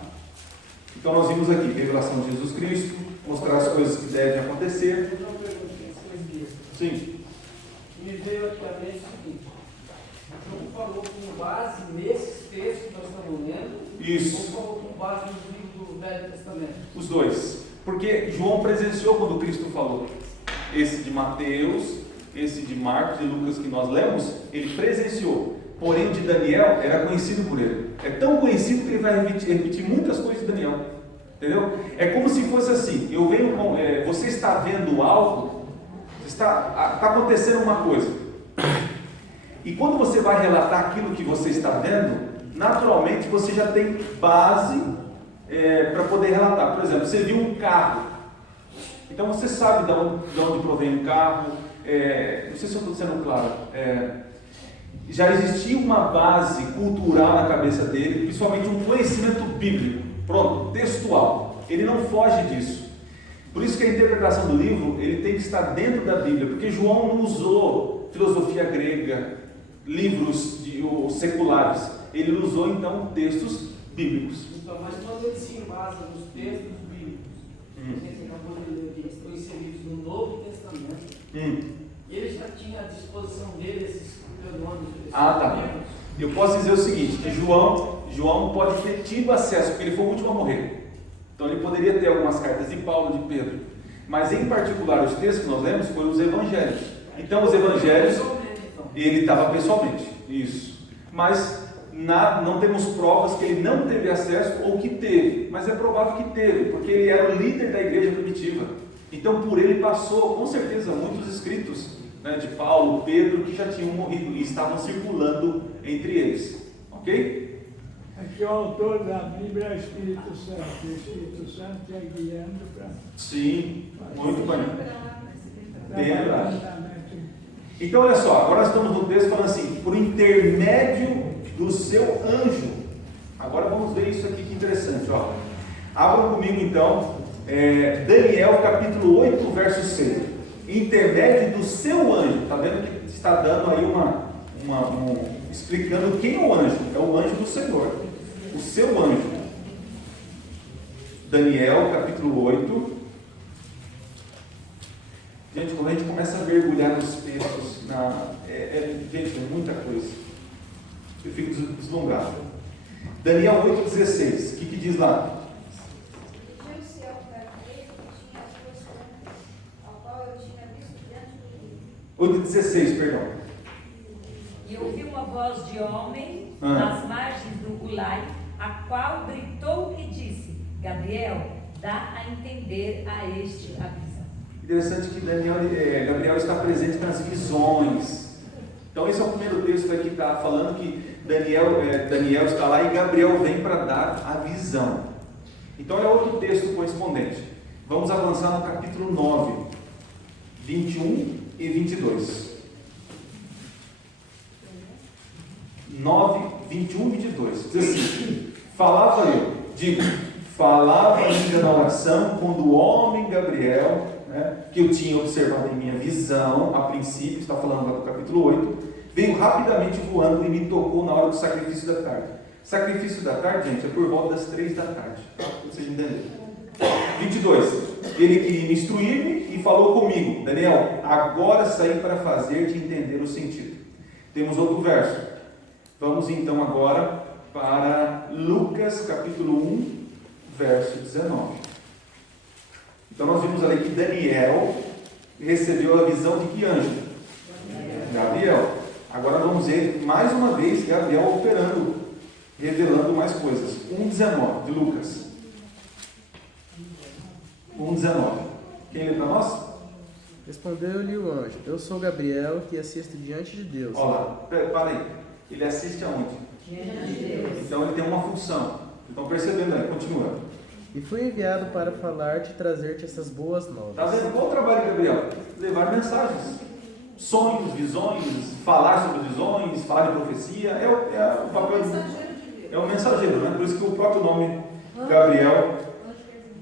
Então nós vimos aqui, revelação de Jesus Cristo, mostrar as coisas que devem acontecer. Eu não perguntei se foi mesmo. Sim. Me veio aqui a mente o seguinte: o João falou com base nesses Isso. Com base nos livros do Velho Testamento. Os dois. Porque João presenciou quando Cristo falou. Esse de Mateus, esse de Marcos e Lucas que nós lemos, ele presenciou. Porém, o de Daniel era conhecido por ele. É tão conhecido que ele vai repetir muitas coisas de Daniel. Entendeu? É como se fosse assim: eu venho com, você está vendo algo, está acontecendo uma coisa. E quando você vai relatar aquilo que você está vendo, naturalmente você já tem base para poder relatar. Por exemplo, você viu um carro. Então você sabe de onde provém um carro. Não sei se eu estou sendo claro. Já existia uma base cultural na cabeça dele, principalmente um conhecimento bíblico, pronto, textual. Ele não foge disso. Por isso que a interpretação do livro ele tem que estar dentro da Bíblia, porque João não usou filosofia grega, livros seculares. Ele usou então textos bíblicos. Então, mas quando ele se embasa nos textos bíblicos, que a gente acabou de ler, que estão inseridos no Novo Testamento, ele já tinha à disposição dele esses pseudônimos, tá. livros. Eu posso dizer o seguinte, que João pode ter tido acesso, porque ele foi o último a morrer. Então ele poderia ter algumas cartas de Paulo, de Pedro. Mas em particular, os textos que nós lemos foram os evangelhos. Então os evangelhos, ele estava pessoalmente, isso. Mas não temos provas que ele não teve acesso ou que teve. Mas é provável que teve, porque ele era o líder da igreja primitiva. Então por ele passou, com certeza, muitos escritos, né, de Paulo, Pedro, que já tinham morrido e estavam circulando entre eles. Ok? Aqui o autor da Bíblia é o Espírito Santo. O Espírito Santo é guiando para... Sim, muito bem. Bem lembrado. Trabalhar. Então olha só, agora nós estamos no texto falando assim, por intermédio do seu anjo. Agora vamos ver isso aqui que interessante, ó. Abram comigo então, Daniel capítulo 8, verso 6. Intermédio do seu anjo. Está vendo que está dando aí explicando quem é o anjo. É o anjo do Senhor. O seu anjo. Daniel capítulo 8. Gente, quando a gente começa a mergulhar nos textos, gente, é muita coisa. Eu fico deslumbrado. Daniel 8,16. O que diz lá? 8,16, perdão. E ouvi uma voz de homem nas margens do Ulai, a qual gritou e disse: Gabriel, dá a entender a este a visão. Interessante que Gabriel está presente nas visões. Então esse é o primeiro texto aqui que está falando que Daniel está lá e Gabriel vem para dar a visão. Então é outro texto correspondente. Vamos avançar no capítulo 9, 21 e 22. 9, 21 e 22. Diz assim: falava ainda na oração quando o homem Gabriel, que eu tinha observado em minha visão, a princípio, está falando lá do capítulo 8, veio rapidamente voando e me tocou na hora do sacrifício da tarde. Sacrifício da tarde, gente, é por volta das 3 da tarde, para vocês entenderem. 22. Ele queria instruir-me e falou comigo: Daniel, agora saí para fazer-te entender o sentido. Temos outro verso. Vamos então agora para Lucas capítulo 1, verso 19. Então nós vimos ali que Daniel recebeu a visão de que anjo? Gabriel. Agora vamos ver mais uma vez Gabriel operando, revelando mais coisas. 1,19 de Lucas. 1,19. Quem lê para nós? Respondeu-lhe o anjo: eu sou Gabriel, que assisto diante de Deus. Olha lá, para aí. Ele assiste aonde? Diante de Deus. Então ele tem uma função. Estão percebendo aí? Continua. E fui enviado para falar-te e trazer-te essas boas novas. Está vendo? Qual o trabalho de Gabriel? Levar mensagens. Sonhos, visões, falar sobre visões, falar de profecia. É o papel de Deus. É um mensageiro, né? Por isso que o próprio nome Gabriel.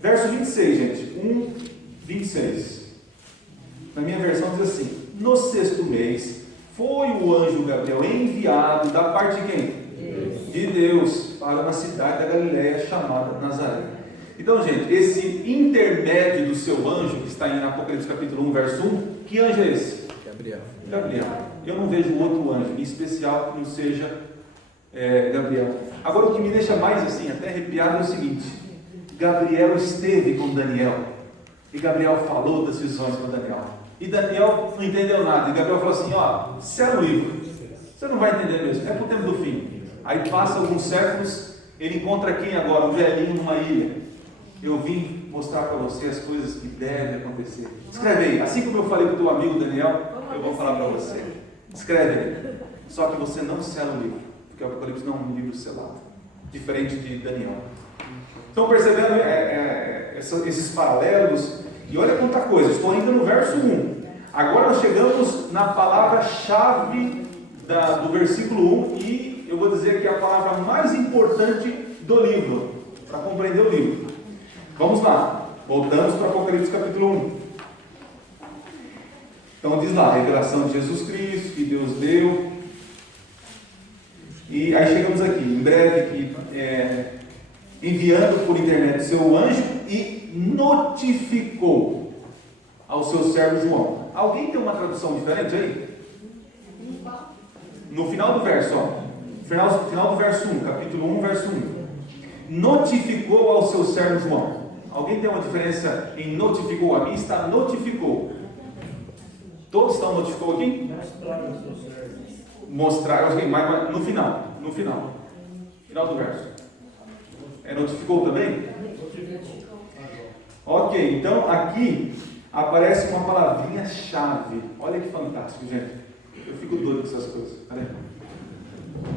Verso 26, gente. 1, 26. Na minha versão diz assim: no 6º mês foi o anjo Gabriel enviado da parte de quem? Deus. De Deus para uma cidade da Galileia chamada Nazaré. Então, gente, esse intermédio do seu anjo, que está em Apocalipse capítulo 1, verso 1, que anjo é esse? Gabriel. Gabriel. Eu não vejo outro anjo, em especial que não seja Gabriel. Agora, o que me deixa mais assim, até arrepiado, é o seguinte: Gabriel esteve com Daniel, e Gabriel falou das visões com Daniel, e Daniel não entendeu nada, e Gabriel falou assim: ó, sela o livro, você não vai entender mesmo, é pro tempo do fim. Aí passa alguns séculos, ele encontra quem agora? Um velhinho numa ilha. Eu vim mostrar para você as coisas que devem acontecer. Escreve aí, assim como eu falei com o teu amigo Daniel, eu vou falar para você. Escreve aí. Só que você não sela o livro, porque o Apocalipse não é um livro selado, diferente de Daniel. Estão percebendo esses paralelos? E olha quanta coisa, estou ainda no verso 1. Agora nós chegamos na palavra-chave do versículo 1, e eu vou dizer que é a palavra mais importante do livro, para compreender o livro. Vamos lá, voltamos para Apocalipse capítulo 1. Então diz lá, a revelação de Jesus Cristo, que Deus deu. E aí chegamos aqui, em breve, enviando por internet do seu anjo, e notificou ao seu servo João. Alguém tem uma tradução diferente aí? No final do verso, final do verso 1, capítulo 1, verso 1. Notificou ao seu servo João. Alguém tem uma diferença em notificou? A minha está notificou. Todos estão notificou aqui? Mostrar, eu acho que mais no final do verso. Notificou também? Ok, então aqui aparece uma palavrinha-chave. Olha que fantástico, gente. Eu fico doido com essas coisas. Peraí.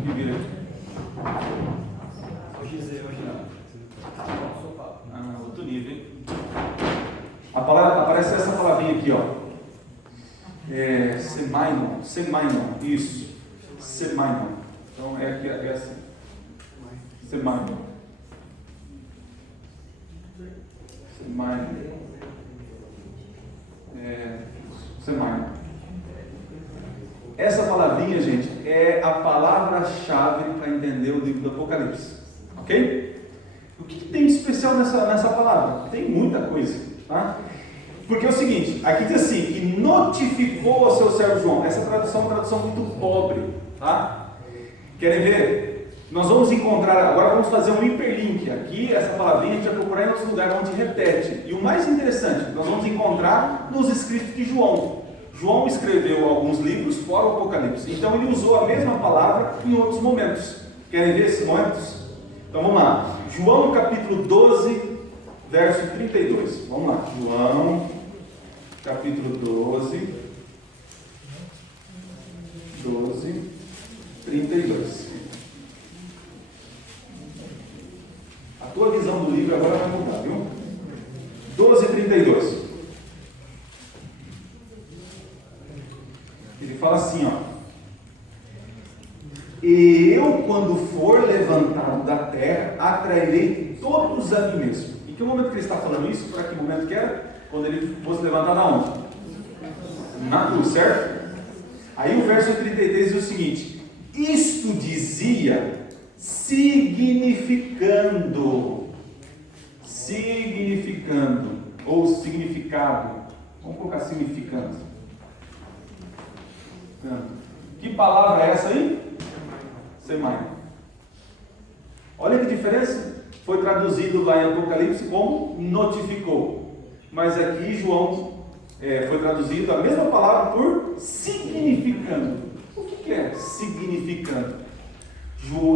Me vira aqui. Hoje não. Outro nível, hein? Aparece essa palavrinha aqui, ó. Semainon, isso. Semainon. Então é assim. Semainon. Semainon. Essa palavrinha, gente, é a palavra-chave para entender o livro do Apocalipse. Ok? O que tem de especial nessa palavra? Tem muita coisa, tá? Porque é o seguinte, aqui diz assim, que notificou ao seu servo João. Essa tradução é uma tradução muito pobre, tá? Querem ver? Nós vamos encontrar, agora vamos fazer um hiperlink. Aqui, essa palavrinha a gente vai procurar em outros lugares onde repete. E o mais interessante, nós vamos encontrar nos escritos de João. João escreveu alguns livros fora o Apocalipse. Então ele usou a mesma palavra em outros momentos. Querem ver esses momentos? Então vamos lá. João capítulo 12, verso 32. Vamos lá. João capítulo 12, 32. A tua visão do livro agora vai mudar, viu? 12, 32. Ele fala assim, ó: e eu, quando for levantado da terra, atrairei todos a mim mesmo. Em que momento que ele está falando isso? Para que momento que era? Quando ele fosse levantado aonde? Na cruz, certo? Aí o verso 33 diz o seguinte: isto dizia significando, ou significado. Vamos colocar significando. Que palavra é essa aí? Semai. Olha que diferença. Foi traduzido lá em Apocalipse como notificou. Mas aqui João foi traduzido a mesma palavra por significando. O que é significando?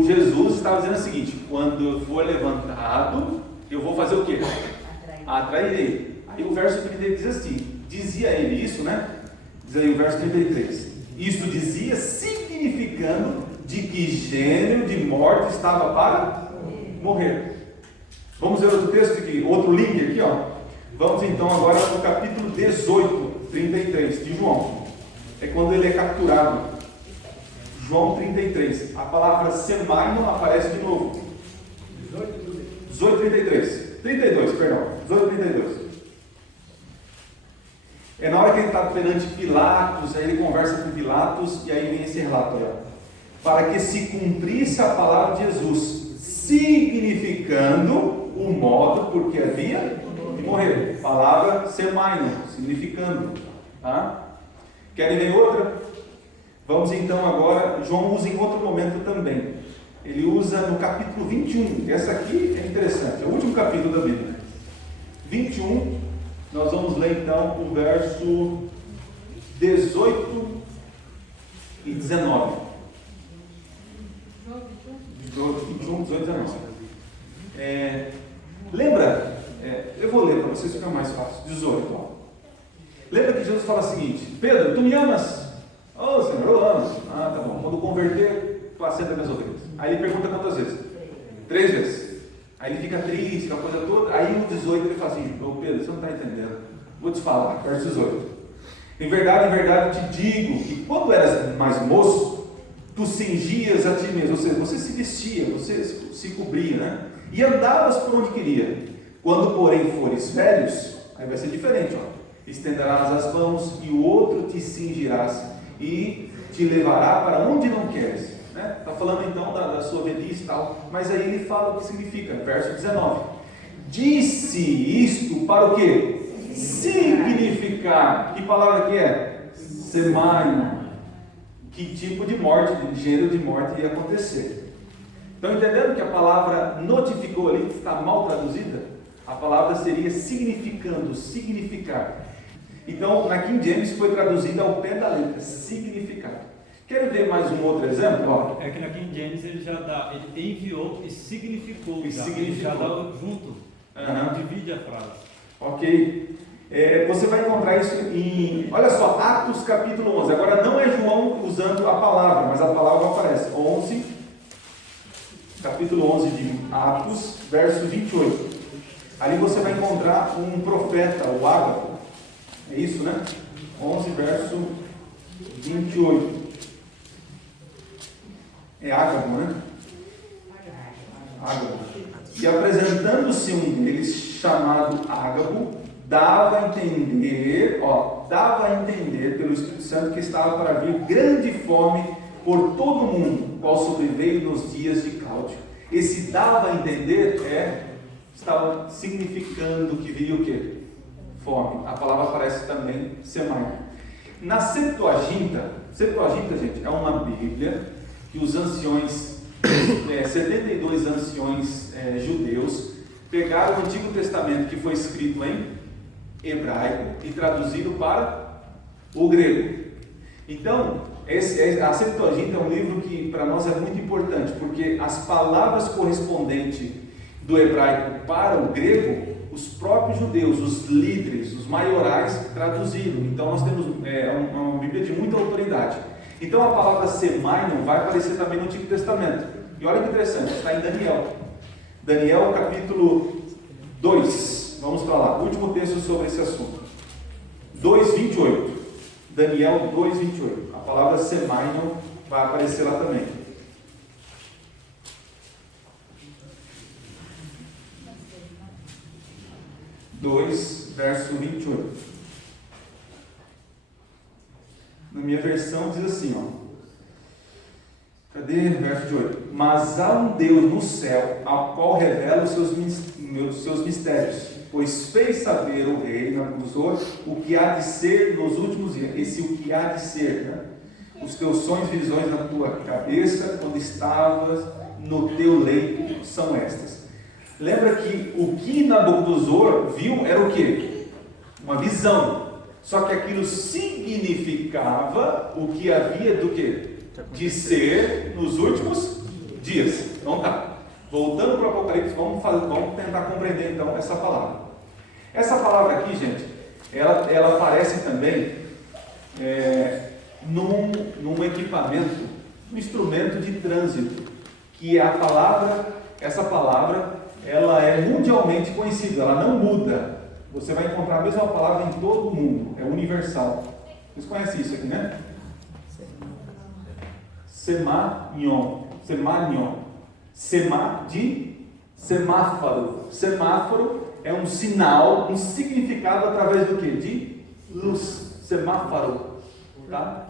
Jesus estava dizendo o seguinte: quando eu for levantado, eu vou fazer o quê? Atrairei. Aí o verso 33 diz assim, dizia ele isso, né? Diz aí o verso 33. Isto dizia significando de que gênero de morte estava para morrer. Vamos ver outro texto aqui, outro link aqui, ó. Vamos então agora no capítulo 18, 33 de João. É quando ele é capturado. João 33. A palavra semai não aparece de novo. 18, 33. 32, perdão. 18, 32. É na hora que ele está perante Pilatos, aí ele conversa com Pilatos, e aí vem esse relato, ó. Para que se cumprisse a palavra de Jesus, significando o modo por que havia de morrer. Palavra semaino, significando. Tá? Querem ver outra? Vamos então agora, João usa em outro momento também. ele usa no capítulo 21. Essa aqui é interessante, é o último capítulo da Bíblia. 21, nós vamos ler então o verso 18 e 19. 21, 18 e 19. Lembra, eu vou ler para vocês ficar mais fácil. 18, ó. Lembra que Jesus fala o seguinte: Pedro, tu me amas? Oh, Senhor, eu amo. Ah, tá bom. Quando converter, tu assenta minhas ovelhas. Aí ele pergunta quantas vezes? 3 vezes. Aí ele fica triste, a coisa toda. Aí no 18 ele fala assim: ô Pedro, você não está entendendo. Vou te falar, verso 18. Em verdade te digo que quando eras mais moço, tu cingias a ti mesmo, ou seja, você se vestia, você se cobria, né? E andavas por onde queria. Quando, porém, fores velhos, aí vai ser diferente, ó. Estenderás as mãos e o outro te cingirás e te levará para onde não queres. Está falando então da sua velhice e tal, mas aí ele fala o que significa, verso 19. Disse isto para o quê? Significar. Que palavra que é? Semaio. Que tipo de morte, de gênero de morte ia acontecer. Estão entendendo que a palavra notificou ali, que está mal traduzida? A palavra seria significando, significar. Então, na King James foi traduzida ao pé da letra, significado. Querem ver mais um outro exemplo? Ó. É que na King James ele já dá, ele enviou e significou. E já, significou. Ele já dá junto, não divide a frase. Ok. Você vai encontrar isso em, olha só, Atos capítulo 11. Agora não é João usando a palavra, mas a palavra aparece. 11, capítulo 11 de Atos, verso 28. Ali você vai encontrar um profeta, o Ágabo. É isso, né? 11, verso 28. É Ágabo, né? Ágabo. E apresentando-se um deles, chamado Ágabo, dava a entender pelo Espírito Santo que estava para vir grande fome por todo o mundo, qual sobreveio nos dias de Cláudio. Esse dava a entender estava significando que viria o quê? Fome. A palavra aparece também Semaio. Na Septuaginta, gente, é uma Bíblia que os anciões, 72 anciões judeus, pegaram o Antigo Testamento que foi escrito em hebraico e traduzido para o grego. Então, a Septuaginta é um livro que para nós é muito importante, porque as palavras correspondentes do hebraico para o grego, os próprios judeus, os líderes, os maiorais traduziram. Então nós temos uma Bíblia de muita autoridade. Então a palavra Semaio vai aparecer também no Antigo Testamento. E olha que interessante, está em Daniel. Daniel capítulo 2. Vamos para lá, último texto sobre esse assunto. 2:28. Daniel 2:28. A palavra Semaio vai aparecer lá também. 2, verso 28. Na minha versão diz assim, ó. Cadê o verso de 8? Mas há um Deus no céu, ao qual revela os seus mistérios, pois fez saber o rei Nabucodonosor o que há de ser nos últimos dias. Esse o que há de ser, né? Os teus sonhos e visões na tua cabeça, quando estavas no teu leito, são estas. Lembra que o que Nabucodonosor viu era o quê? Uma visão. Só que aquilo significava o que havia do quê? De ser nos últimos dias. Então tá. Voltando para o Apocalipse, vamos tentar compreender então essa palavra. Essa palavra aqui, gente, ela aparece também num equipamento, um instrumento de trânsito, que é essa palavra, ela é mundialmente conhecida, ela não muda. Você vai encontrar a mesma palavra em todo o mundo, é universal. Vocês conhecem isso aqui, né? Semanion. Sema de semáforo. Semáforo é um sinal, um significado através do que? De luz. Semáforo. Tá?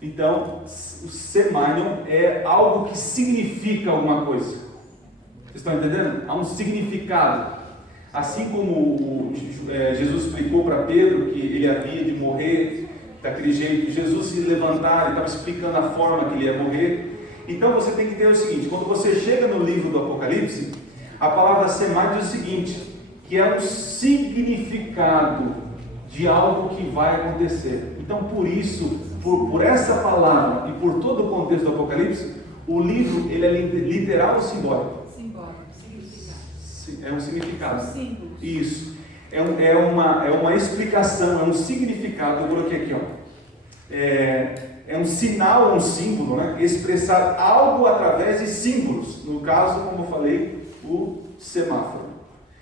Então, o semanion é algo que significa alguma coisa. Vocês estão entendendo? Há um significado. Assim como Jesus explicou para Pedro que ele havia de morrer daquele jeito, Jesus se levantar e estava explicando a forma que ele ia morrer. Então você tem que ter o seguinte: quando você chega no livro do Apocalipse, a palavra semá diz o seguinte, que é um significado de algo que vai acontecer. Então, por isso, por essa palavra e por todo o contexto do Apocalipse, o livro ele é literal ou simbólico? Simbólico, significado. É um significado. Símbolo. Isso. É uma explicação, é um significado. Eu coloquei aqui, ó. É um sinal, é um símbolo, né? Expressar algo através de símbolos. No caso, como eu falei, o semáforo.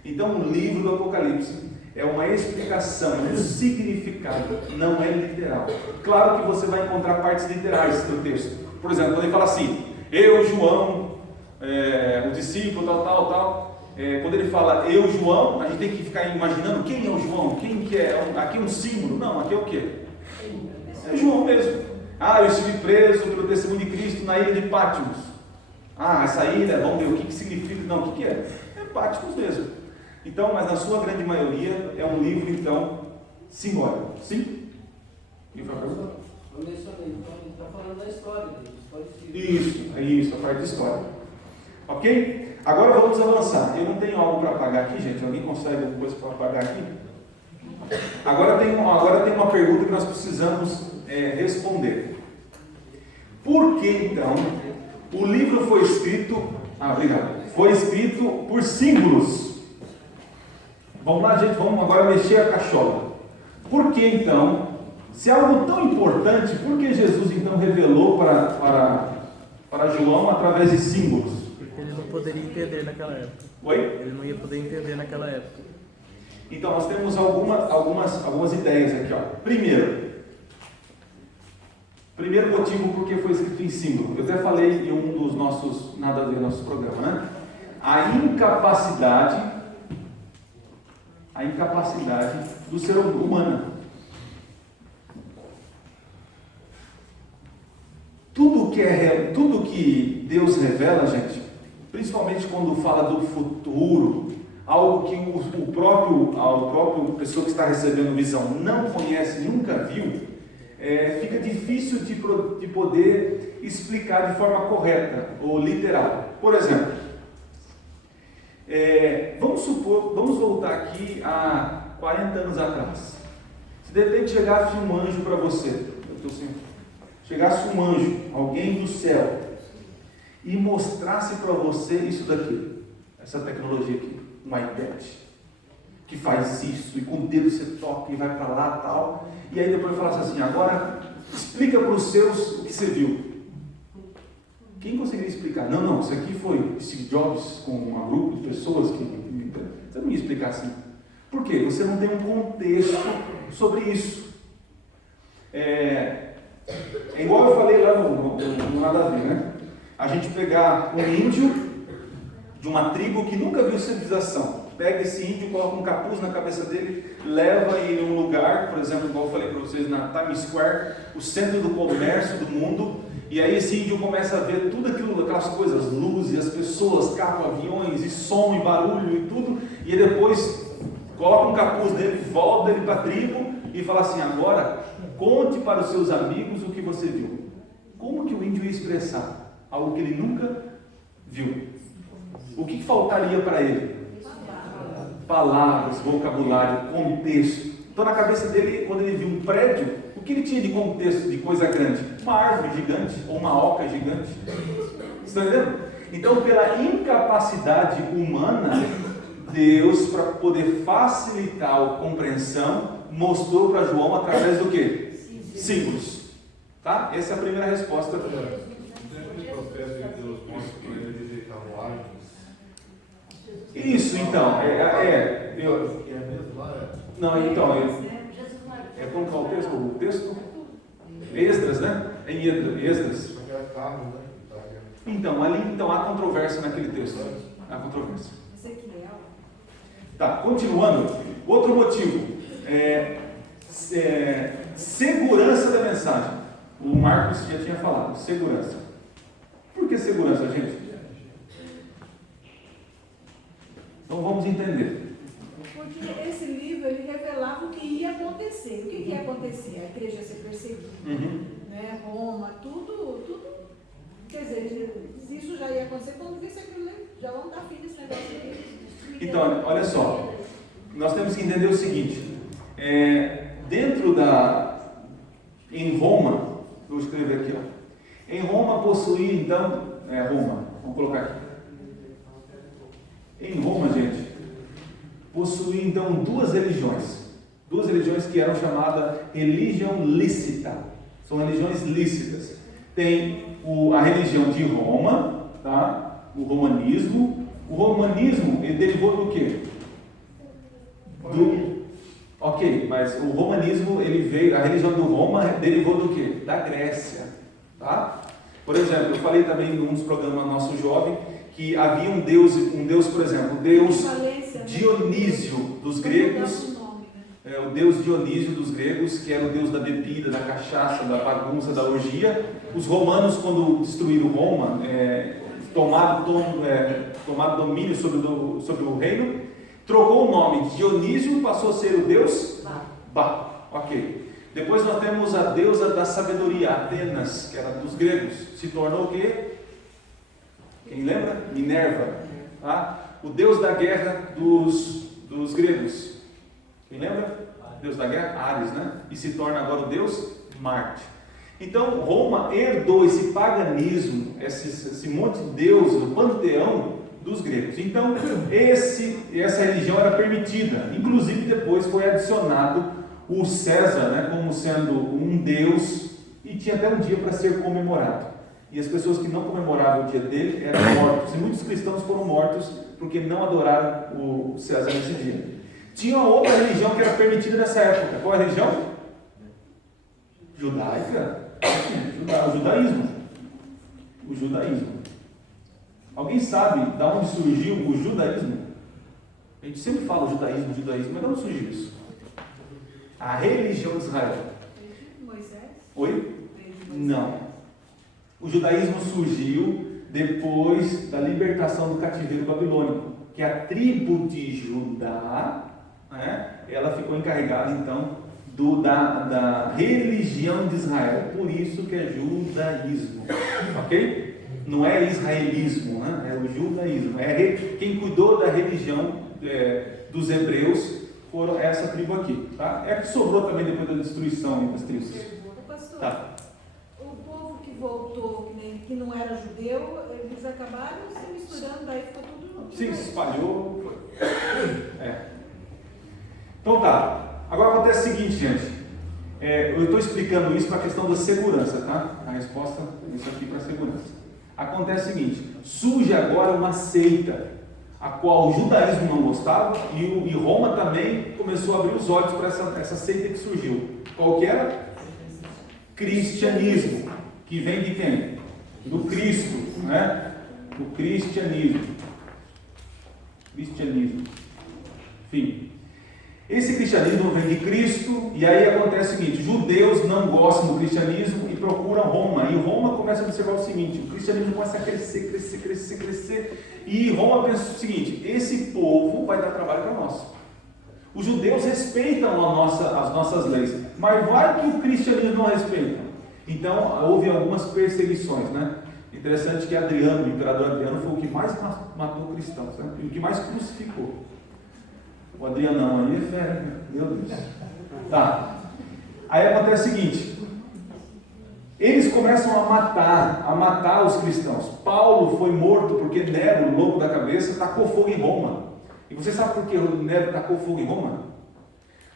Então, o livro do Apocalipse é uma explicação, um significado, não é literal. Claro que você vai encontrar partes literais no texto. Por exemplo, quando ele fala assim, eu, João, o discípulo, tal. Quando ele fala eu, João, a gente tem que ficar imaginando quem é o João, quem que é, aqui é um símbolo. Não, aqui é o quê? É João mesmo. Eu estive preso pelo testemunho de Cristo na ilha de Patmos. Essa ilha, vamos ver o que significa. Não, o que é? É Patmos mesmo. Então, mas na sua grande maioria é um livro, então, simbólico. Sim? Eu mencionei, então ele está falando da história dele. Isso, a parte da história. Ok? Agora vamos avançar. Eu não tenho algo para apagar aqui, gente. Alguém consegue alguma coisa para apagar aqui? Agora tem uma pergunta que nós precisamos responder. Por que então o livro foi escrito? Obrigado. Foi escrito por símbolos. Vamos lá, gente, vamos agora mexer a cachola. Por que então, se é algo tão importante, por que Jesus então revelou para João através de símbolos? Porque ele não poderia entender naquela época. Oi? Ele não ia poder entender naquela época. Então nós temos algumas ideias aqui, ó. Primeiro motivo porque foi escrito em símbolo. Eu até falei em um dos nossos, nada a ver, nosso programa, né? A incapacidade do ser humano. Tudo que Deus revela, gente, principalmente quando fala do futuro, algo que a própria pessoa que está recebendo visão não conhece, nunca viu, fica difícil de poder explicar de forma correta ou literal. Por exemplo, vamos voltar aqui a 40 anos atrás. Se de repente chegasse um anjo para você, chegasse um anjo, alguém do céu, e mostrasse para você isso daqui, essa tecnologia aqui, um iPad, que faz isso, e com o dedo você toca e vai para lá e tal, e aí depois falasse assim, agora explica para os seus o que você viu. Quem conseguiria explicar? Não, isso aqui foi Steve Jobs com um grupo de pessoas que... Você não ia explicar assim. Por quê? Você não tem um contexto sobre isso. É igual eu falei lá no Nada a Ver, né? A gente pegar um índio de uma tribo que nunca viu civilização, pega esse índio, coloca um capuz na cabeça dele, leva ele em um lugar, por exemplo, igual eu falei para vocês, na Times Square, o centro do comércio do mundo, e aí esse índio começa a ver tudo aquilo, aquelas coisas, luzes, as pessoas, carro, aviões, e som, e barulho, e tudo, e depois coloca um capuz nele, volta ele para a tribo, e fala assim, agora, conte para os seus amigos o que você viu. Como que o índio ia expressar algo que ele nunca viu? O que faltaria para ele? Palavras, vocabulário, contexto. Então na cabeça dele, quando ele viu um prédio, o que ele tinha de contexto de coisa grande? Uma árvore gigante, ou uma oca gigante. Estão entendendo? Então pela incapacidade humana, Deus, para poder facilitar a compreensão, mostrou para João através do quê? Símbolos. Tá? Essa é a primeira resposta. Isso, então. Como que é o texto? O texto? Esdras, né? É em Esdras. Então, ali há controvérsia naquele texto. Há controvérsia. Tá, continuando. Outro motivo. Segurança da mensagem. O Marcos já tinha falado. Segurança. Por que segurança, gente? Então vamos entender. Porque esse livro ele revelava o que ia acontecer. O que ia acontecer? A igreja ia ser perseguida, né? Roma, tudo. Quer dizer, acontecer quando visse aquilo ali. Já vão estar filhos esse negócio aqui. Então, olha só, nós temos que entender o seguinte, em Roma, vou escrever aqui, ó. Em Roma possuía então, Roma, vamos colocar aqui. Em Roma, gente, possuía então duas religiões que eram chamadas religião lícita, são religiões lícitas. Tem a religião de Roma, tá? O romanismo. O romanismo, ele derivou do quê? Ok, mas o romanismo, ele veio, a religião do Roma derivou do quê? Da Grécia, tá? Por exemplo, eu falei também num dos programas nosso jovem, que havia um deus, por exemplo, o deus Dionísio dos gregos, o deus Dionísio dos gregos, que era o deus da bebida, da cachaça, da bagunça, da orgia. Os romanos, quando destruíram Roma, tomaram domínio sobre o reino, trocou o nome de Dionísio, passou a ser o deus Bá. Ok. Depois nós temos a deusa da sabedoria, Atenas, que era dos gregos, se tornou o quê? Quem lembra? Minerva. Tá? O deus da guerra dos gregos. Quem lembra? Deus da guerra? Ares, né? E se torna agora o deus Marte. Então Roma herdou esse paganismo, esse monte de deus, o panteão dos gregos. Então essa religião era permitida. Inclusive depois foi adicionado o César, né, como sendo um deus, e tinha até um dia para ser comemorado. E as pessoas que não comemoravam o dia dele eram mortos. E muitos cristãos foram mortos porque não adoraram o César nesse dia. Tinha uma outra religião que era permitida nessa época. Qual é a religião? Judaica. O judaísmo. O judaísmo. Alguém sabe de onde surgiu o judaísmo? A gente sempre fala judaísmo, mas de onde surgiu isso? A religião de Israel. Moisés? Oi? Não. O judaísmo surgiu depois da libertação do cativeiro babilônico, que a tribo de Judá, né, ela ficou encarregada então da religião de Israel. Por isso que é judaísmo. Ok? Não é israelismo, né? É o judaísmo. Quem cuidou da religião dos hebreus foram essa tribo aqui, tá? Que sobrou também depois da destruição das tribos. Pastor, Tá. o povo que voltou, que não era judeu, eles acabaram se misturando, daí ficou tudo... Sim, se espalhou. Então tá. Agora acontece o seguinte, gente. Eu estou explicando isso para a questão da segurança, tá? A resposta é isso aqui para a segurança. Acontece o seguinte, surge agora uma seita, a qual o judaísmo não gostava, e Roma também começou a abrir os olhos para essa seita que surgiu. Qual que era? Cristianismo, que vem de quem? Do Cristo, né? Do cristianismo. Enfim. Esse cristianismo vem de Cristo, e aí acontece o seguinte, judeus não gostam do cristianismo e procuram Roma, e Roma começa a observar o seguinte, o cristianismo começa a crescer, e Roma pensa o seguinte, esse povo vai dar trabalho para nós. Os judeus respeitam as nossas leis, mas vai que o cristianismo não respeita. Então houve algumas perseguições, né? Interessante que o imperador Adriano foi o que mais matou cristãos, né? E o que mais crucificou. O Adrianão aí é fera, meu Deus. Tá. Aí acontece o seguinte, eles começam a matar os cristãos. Paulo foi morto porque Nero, o louco da cabeça, tacou fogo em Roma. E você sabe por que o Nero tacou fogo em Roma?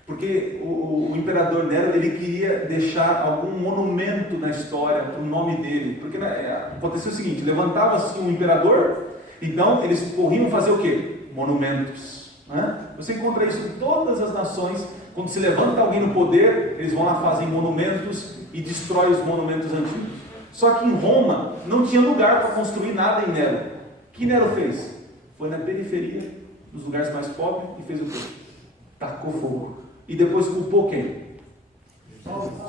Porque o imperador Nero, ele queria deixar algum monumento na história para o nome dele. Porque aconteceu o seguinte, levantava-se um imperador, então eles corriam fazer o quê? Monumentos. Você encontra isso em todas as nações. Quando se levanta alguém no poder, eles vão lá, fazem monumentos e destroem os monumentos antigos. Só que em Roma não tinha lugar para construir nada em Nero. O que Nero fez? Foi na periferia, nos lugares mais pobres, e fez o quê? Tacou fogo. E depois culpou quem?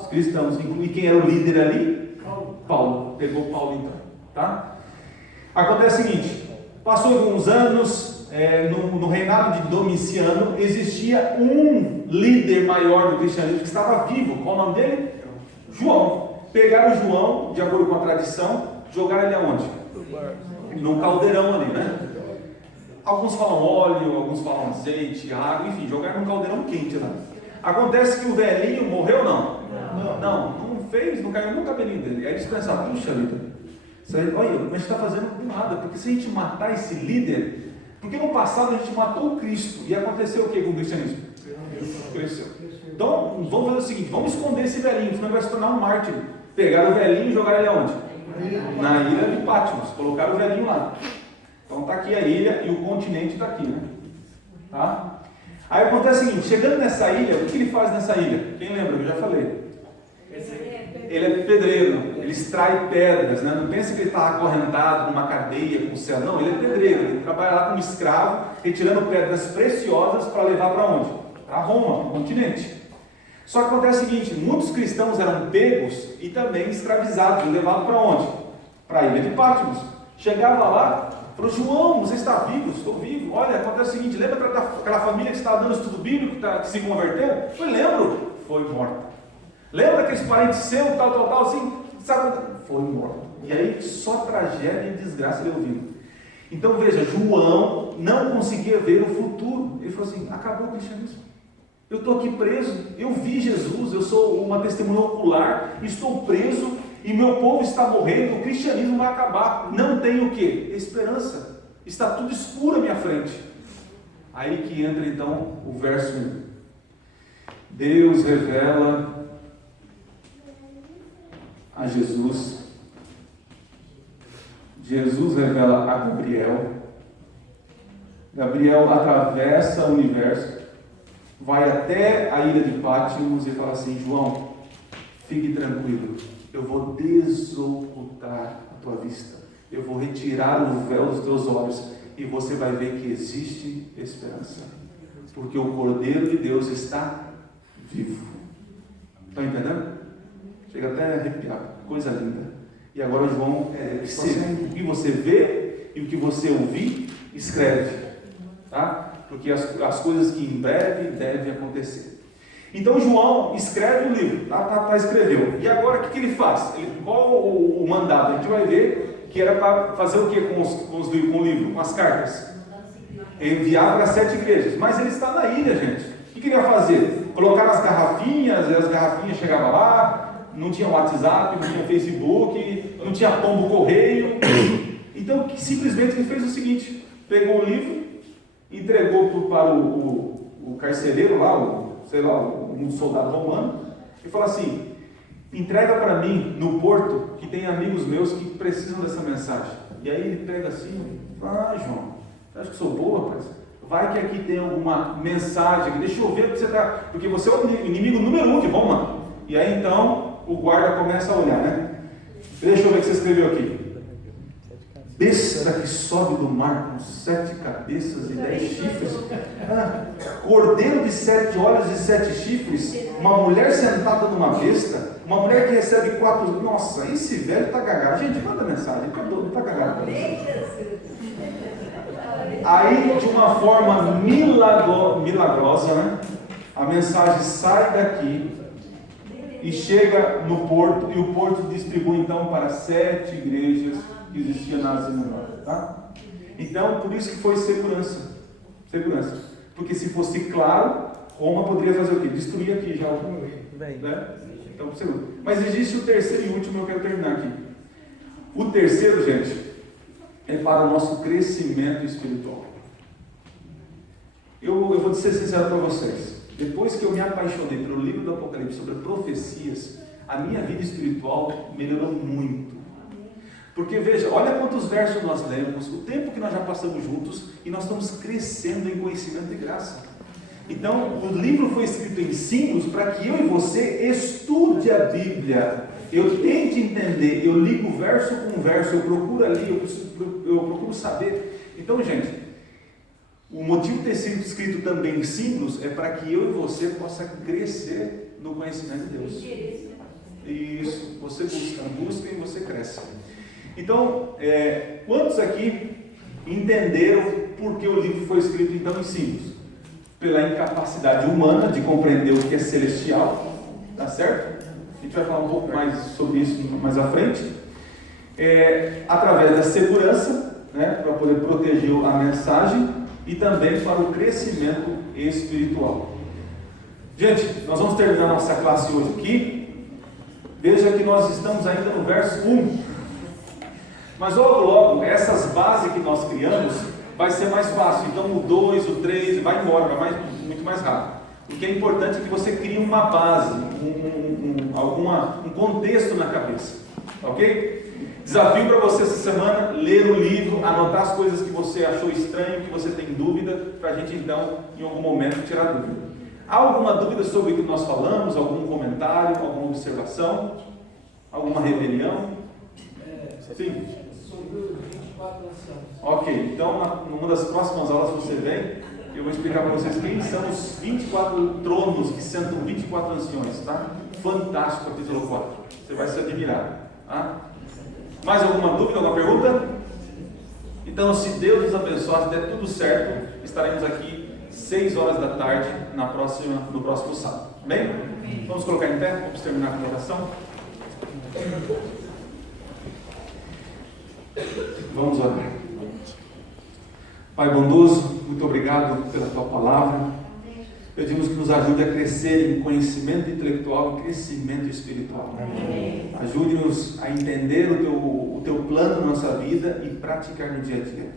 Os cristãos. E quem era o líder ali? Paulo. Pegou Paulo então. Tá? Acontece o seguinte, passou alguns anos. No reinado de Domiciano existia um líder maior do cristianismo que estava vivo. Qual o nome dele? João. Pegaram João, de acordo com a tradição, jogaram ele aonde? num caldeirão ali, né? Alguns falam óleo, alguns falam azeite, água, enfim, jogaram num caldeirão quente lá. Acontece que o velhinho morreu ou não? Não fez, não caiu no cabelinho dele. Aí eles pensaram, puxa vida, isso aí, olha, mas a gente está fazendo nada, porque se a gente matar esse líder, porque no passado a gente matou o Cristo, e aconteceu o que com o cristianismo? Cresceu. Então, vamos fazer o seguinte, vamos esconder esse velhinho, senão vai se tornar um mártir. Pegaram o velhinho e jogaram ele aonde? Na ilha de Patmos, colocaram o velhinho lá. Então está aqui a ilha e o continente está aqui, né? Tá? Aí acontece o seguinte, chegando nessa ilha, o que ele faz nessa ilha? Quem lembra? Eu já falei. Ele é pedreiro, ele extrai pedras, né? Não pensa que ele está acorrentado numa cadeia com o céu, não, ele é pedreiro, ele trabalha lá como escravo, retirando pedras preciosas para levar para onde? Para Roma, para o continente. Só que acontece o seguinte, muitos cristãos eram pegos e também escravizados, levados para onde? Para a ilha de Patmos. Chegava lá, falou, João, você está vivo? Estou vivo. Olha, acontece o seguinte, lembra aquela família que estava dando estudo bíblico, que se converteu? Foi, lembro, foi morta. Lembra aqueles parentes seus, tal, assim, sabe? Foi morto. E aí só tragédia e desgraça ele ouviu. Então veja, João não conseguia ver o futuro. Ele falou assim, acabou o cristianismo. Eu estou aqui preso, eu vi Jesus, eu sou uma testemunha ocular, estou preso e meu povo está morrendo, o cristianismo vai acabar. Não tenho o quê? Esperança. Está tudo escuro à minha frente. Aí que entra então o verso 1. Deus revela a Jesus. Jesus revela a Gabriel. Gabriel atravessa o universo, vai até a ilha de Patmos e fala assim, João, fique tranquilo, eu vou desocultar a tua vista, eu vou retirar o véu dos teus olhos e você vai ver que existe esperança, porque o Cordeiro de Deus está vivo. Está entendendo? Chega até a arrepiar, coisa linda. E agora João, o que você vê e o que você ouvir, escreve, tá? Porque as coisas que em breve devem acontecer. Então João escreve o livro, escreveu. E agora o que ele faz? Qual o mandado? A gente vai ver que era para fazer o que com o livro, com as cartas? Enviar para 7 igrejas. Mas ele está na ilha, gente. O que ele ia fazer? Colocar as garrafinhas, e as garrafinhas chegavam lá. Não tinha WhatsApp, não tinha Facebook, não tinha pombo correio. Então, simplesmente ele fez o seguinte, pegou o livro, entregou para o carcereiro lá, um soldado romano, e falou assim, entrega para mim no porto, que tem amigos meus que precisam dessa mensagem. E aí ele pega assim, João, você acha que sou boa, rapaz? Vai que aqui tem alguma mensagem, deixa eu ver o que você está... Porque você é o inimigo número 1 de Roma. E aí então... o guarda começa a olhar, né? Deixa eu ver o que você escreveu aqui. Besta que sobe do mar com 7 cabeças e 10 chifres. Cordeiro de 7 olhos e 7 chifres. Uma mulher sentada numa besta. Uma mulher que recebe 4... Nossa, esse velho está cagado. Gente, manda mensagem. Não está cagado. Aí, de uma forma milagrosa, né? A mensagem sai daqui e chega no porto, e o porto distribui então para 7 igrejas que existiam na Ásia Menor, tá? Então, por isso que foi segurança, porque se fosse claro, Roma poderia fazer o quê? Destruir aqui já, né? Então, mas existe o terceiro e último, eu quero terminar aqui. O terceiro, gente, é para o nosso crescimento espiritual. Eu vou ser sincero para vocês. Depois que eu me apaixonei pelo livro do Apocalipse sobre profecias, a minha vida espiritual melhorou muito. Porque veja, olha quantos versos nós lemos, o tempo que nós já passamos juntos, e nós estamos crescendo em conhecimento e graça. Então, o livro foi escrito em símbolos para que eu e você estude a Bíblia. Eu tente entender, eu ligo verso com verso, eu procuro ali, eu procuro saber. Então, gente, o motivo de ter sido escrito também em símbolos é para que eu e você possa crescer no conhecimento de Deus. Isso, você busca e você cresce. Então, quantos aqui entenderam por que o livro foi escrito então em símbolos? Pela incapacidade humana de compreender o que é celestial, tá certo? A gente vai falar um pouco mais sobre isso mais à frente. através da segurança, né, para poder proteger a mensagem e também para o crescimento espiritual. Gente, nós vamos terminar nossa classe hoje aqui. Veja que nós estamos ainda no verso 1. Mas logo, essas bases que nós criamos vai ser mais fácil. Então o 2, o 3, vai embora, muito mais rápido. O que é importante é que você crie uma base, um contexto na cabeça. Ok? Desafio para você essa semana: ler o livro, anotar as coisas que você achou estranho, que você tem dúvida, para a gente então, em algum momento, tirar dúvida. Há alguma dúvida sobre o que nós falamos? Algum comentário, alguma observação? Alguma rebelião? Sim. Sobre os 24 anciãos. Ok, então numa das próximas aulas você vem, eu vou explicar para vocês quem são os 24 tronos que sentam 24 anciões, tá? Fantástico, capítulo 4. Você vai se admirar, tá? Mais alguma dúvida, alguma pergunta? Então, se Deus nos abençoar, se der tudo certo, estaremos aqui 6 horas da tarde no próximo sábado. Bem? Vamos colocar em pé, vamos terminar com a oração. Vamos orar. Pai bondoso, muito obrigado pela tua palavra. Pedimos que nos ajude a crescer em conhecimento intelectual e crescimento espiritual. Ajude-nos a entender o teu plano na nossa vida e praticar no dia a dia.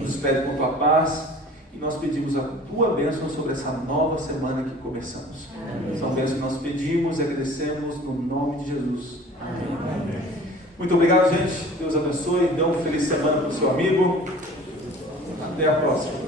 Nos pede por tua paz e nós pedimos a tua bênção sobre essa nova semana que começamos. São bênçãos que nós pedimos e agradecemos no nome de Jesus. Muito obrigado, gente. Deus abençoe. Dê uma feliz semana para o seu amigo. Até a próxima.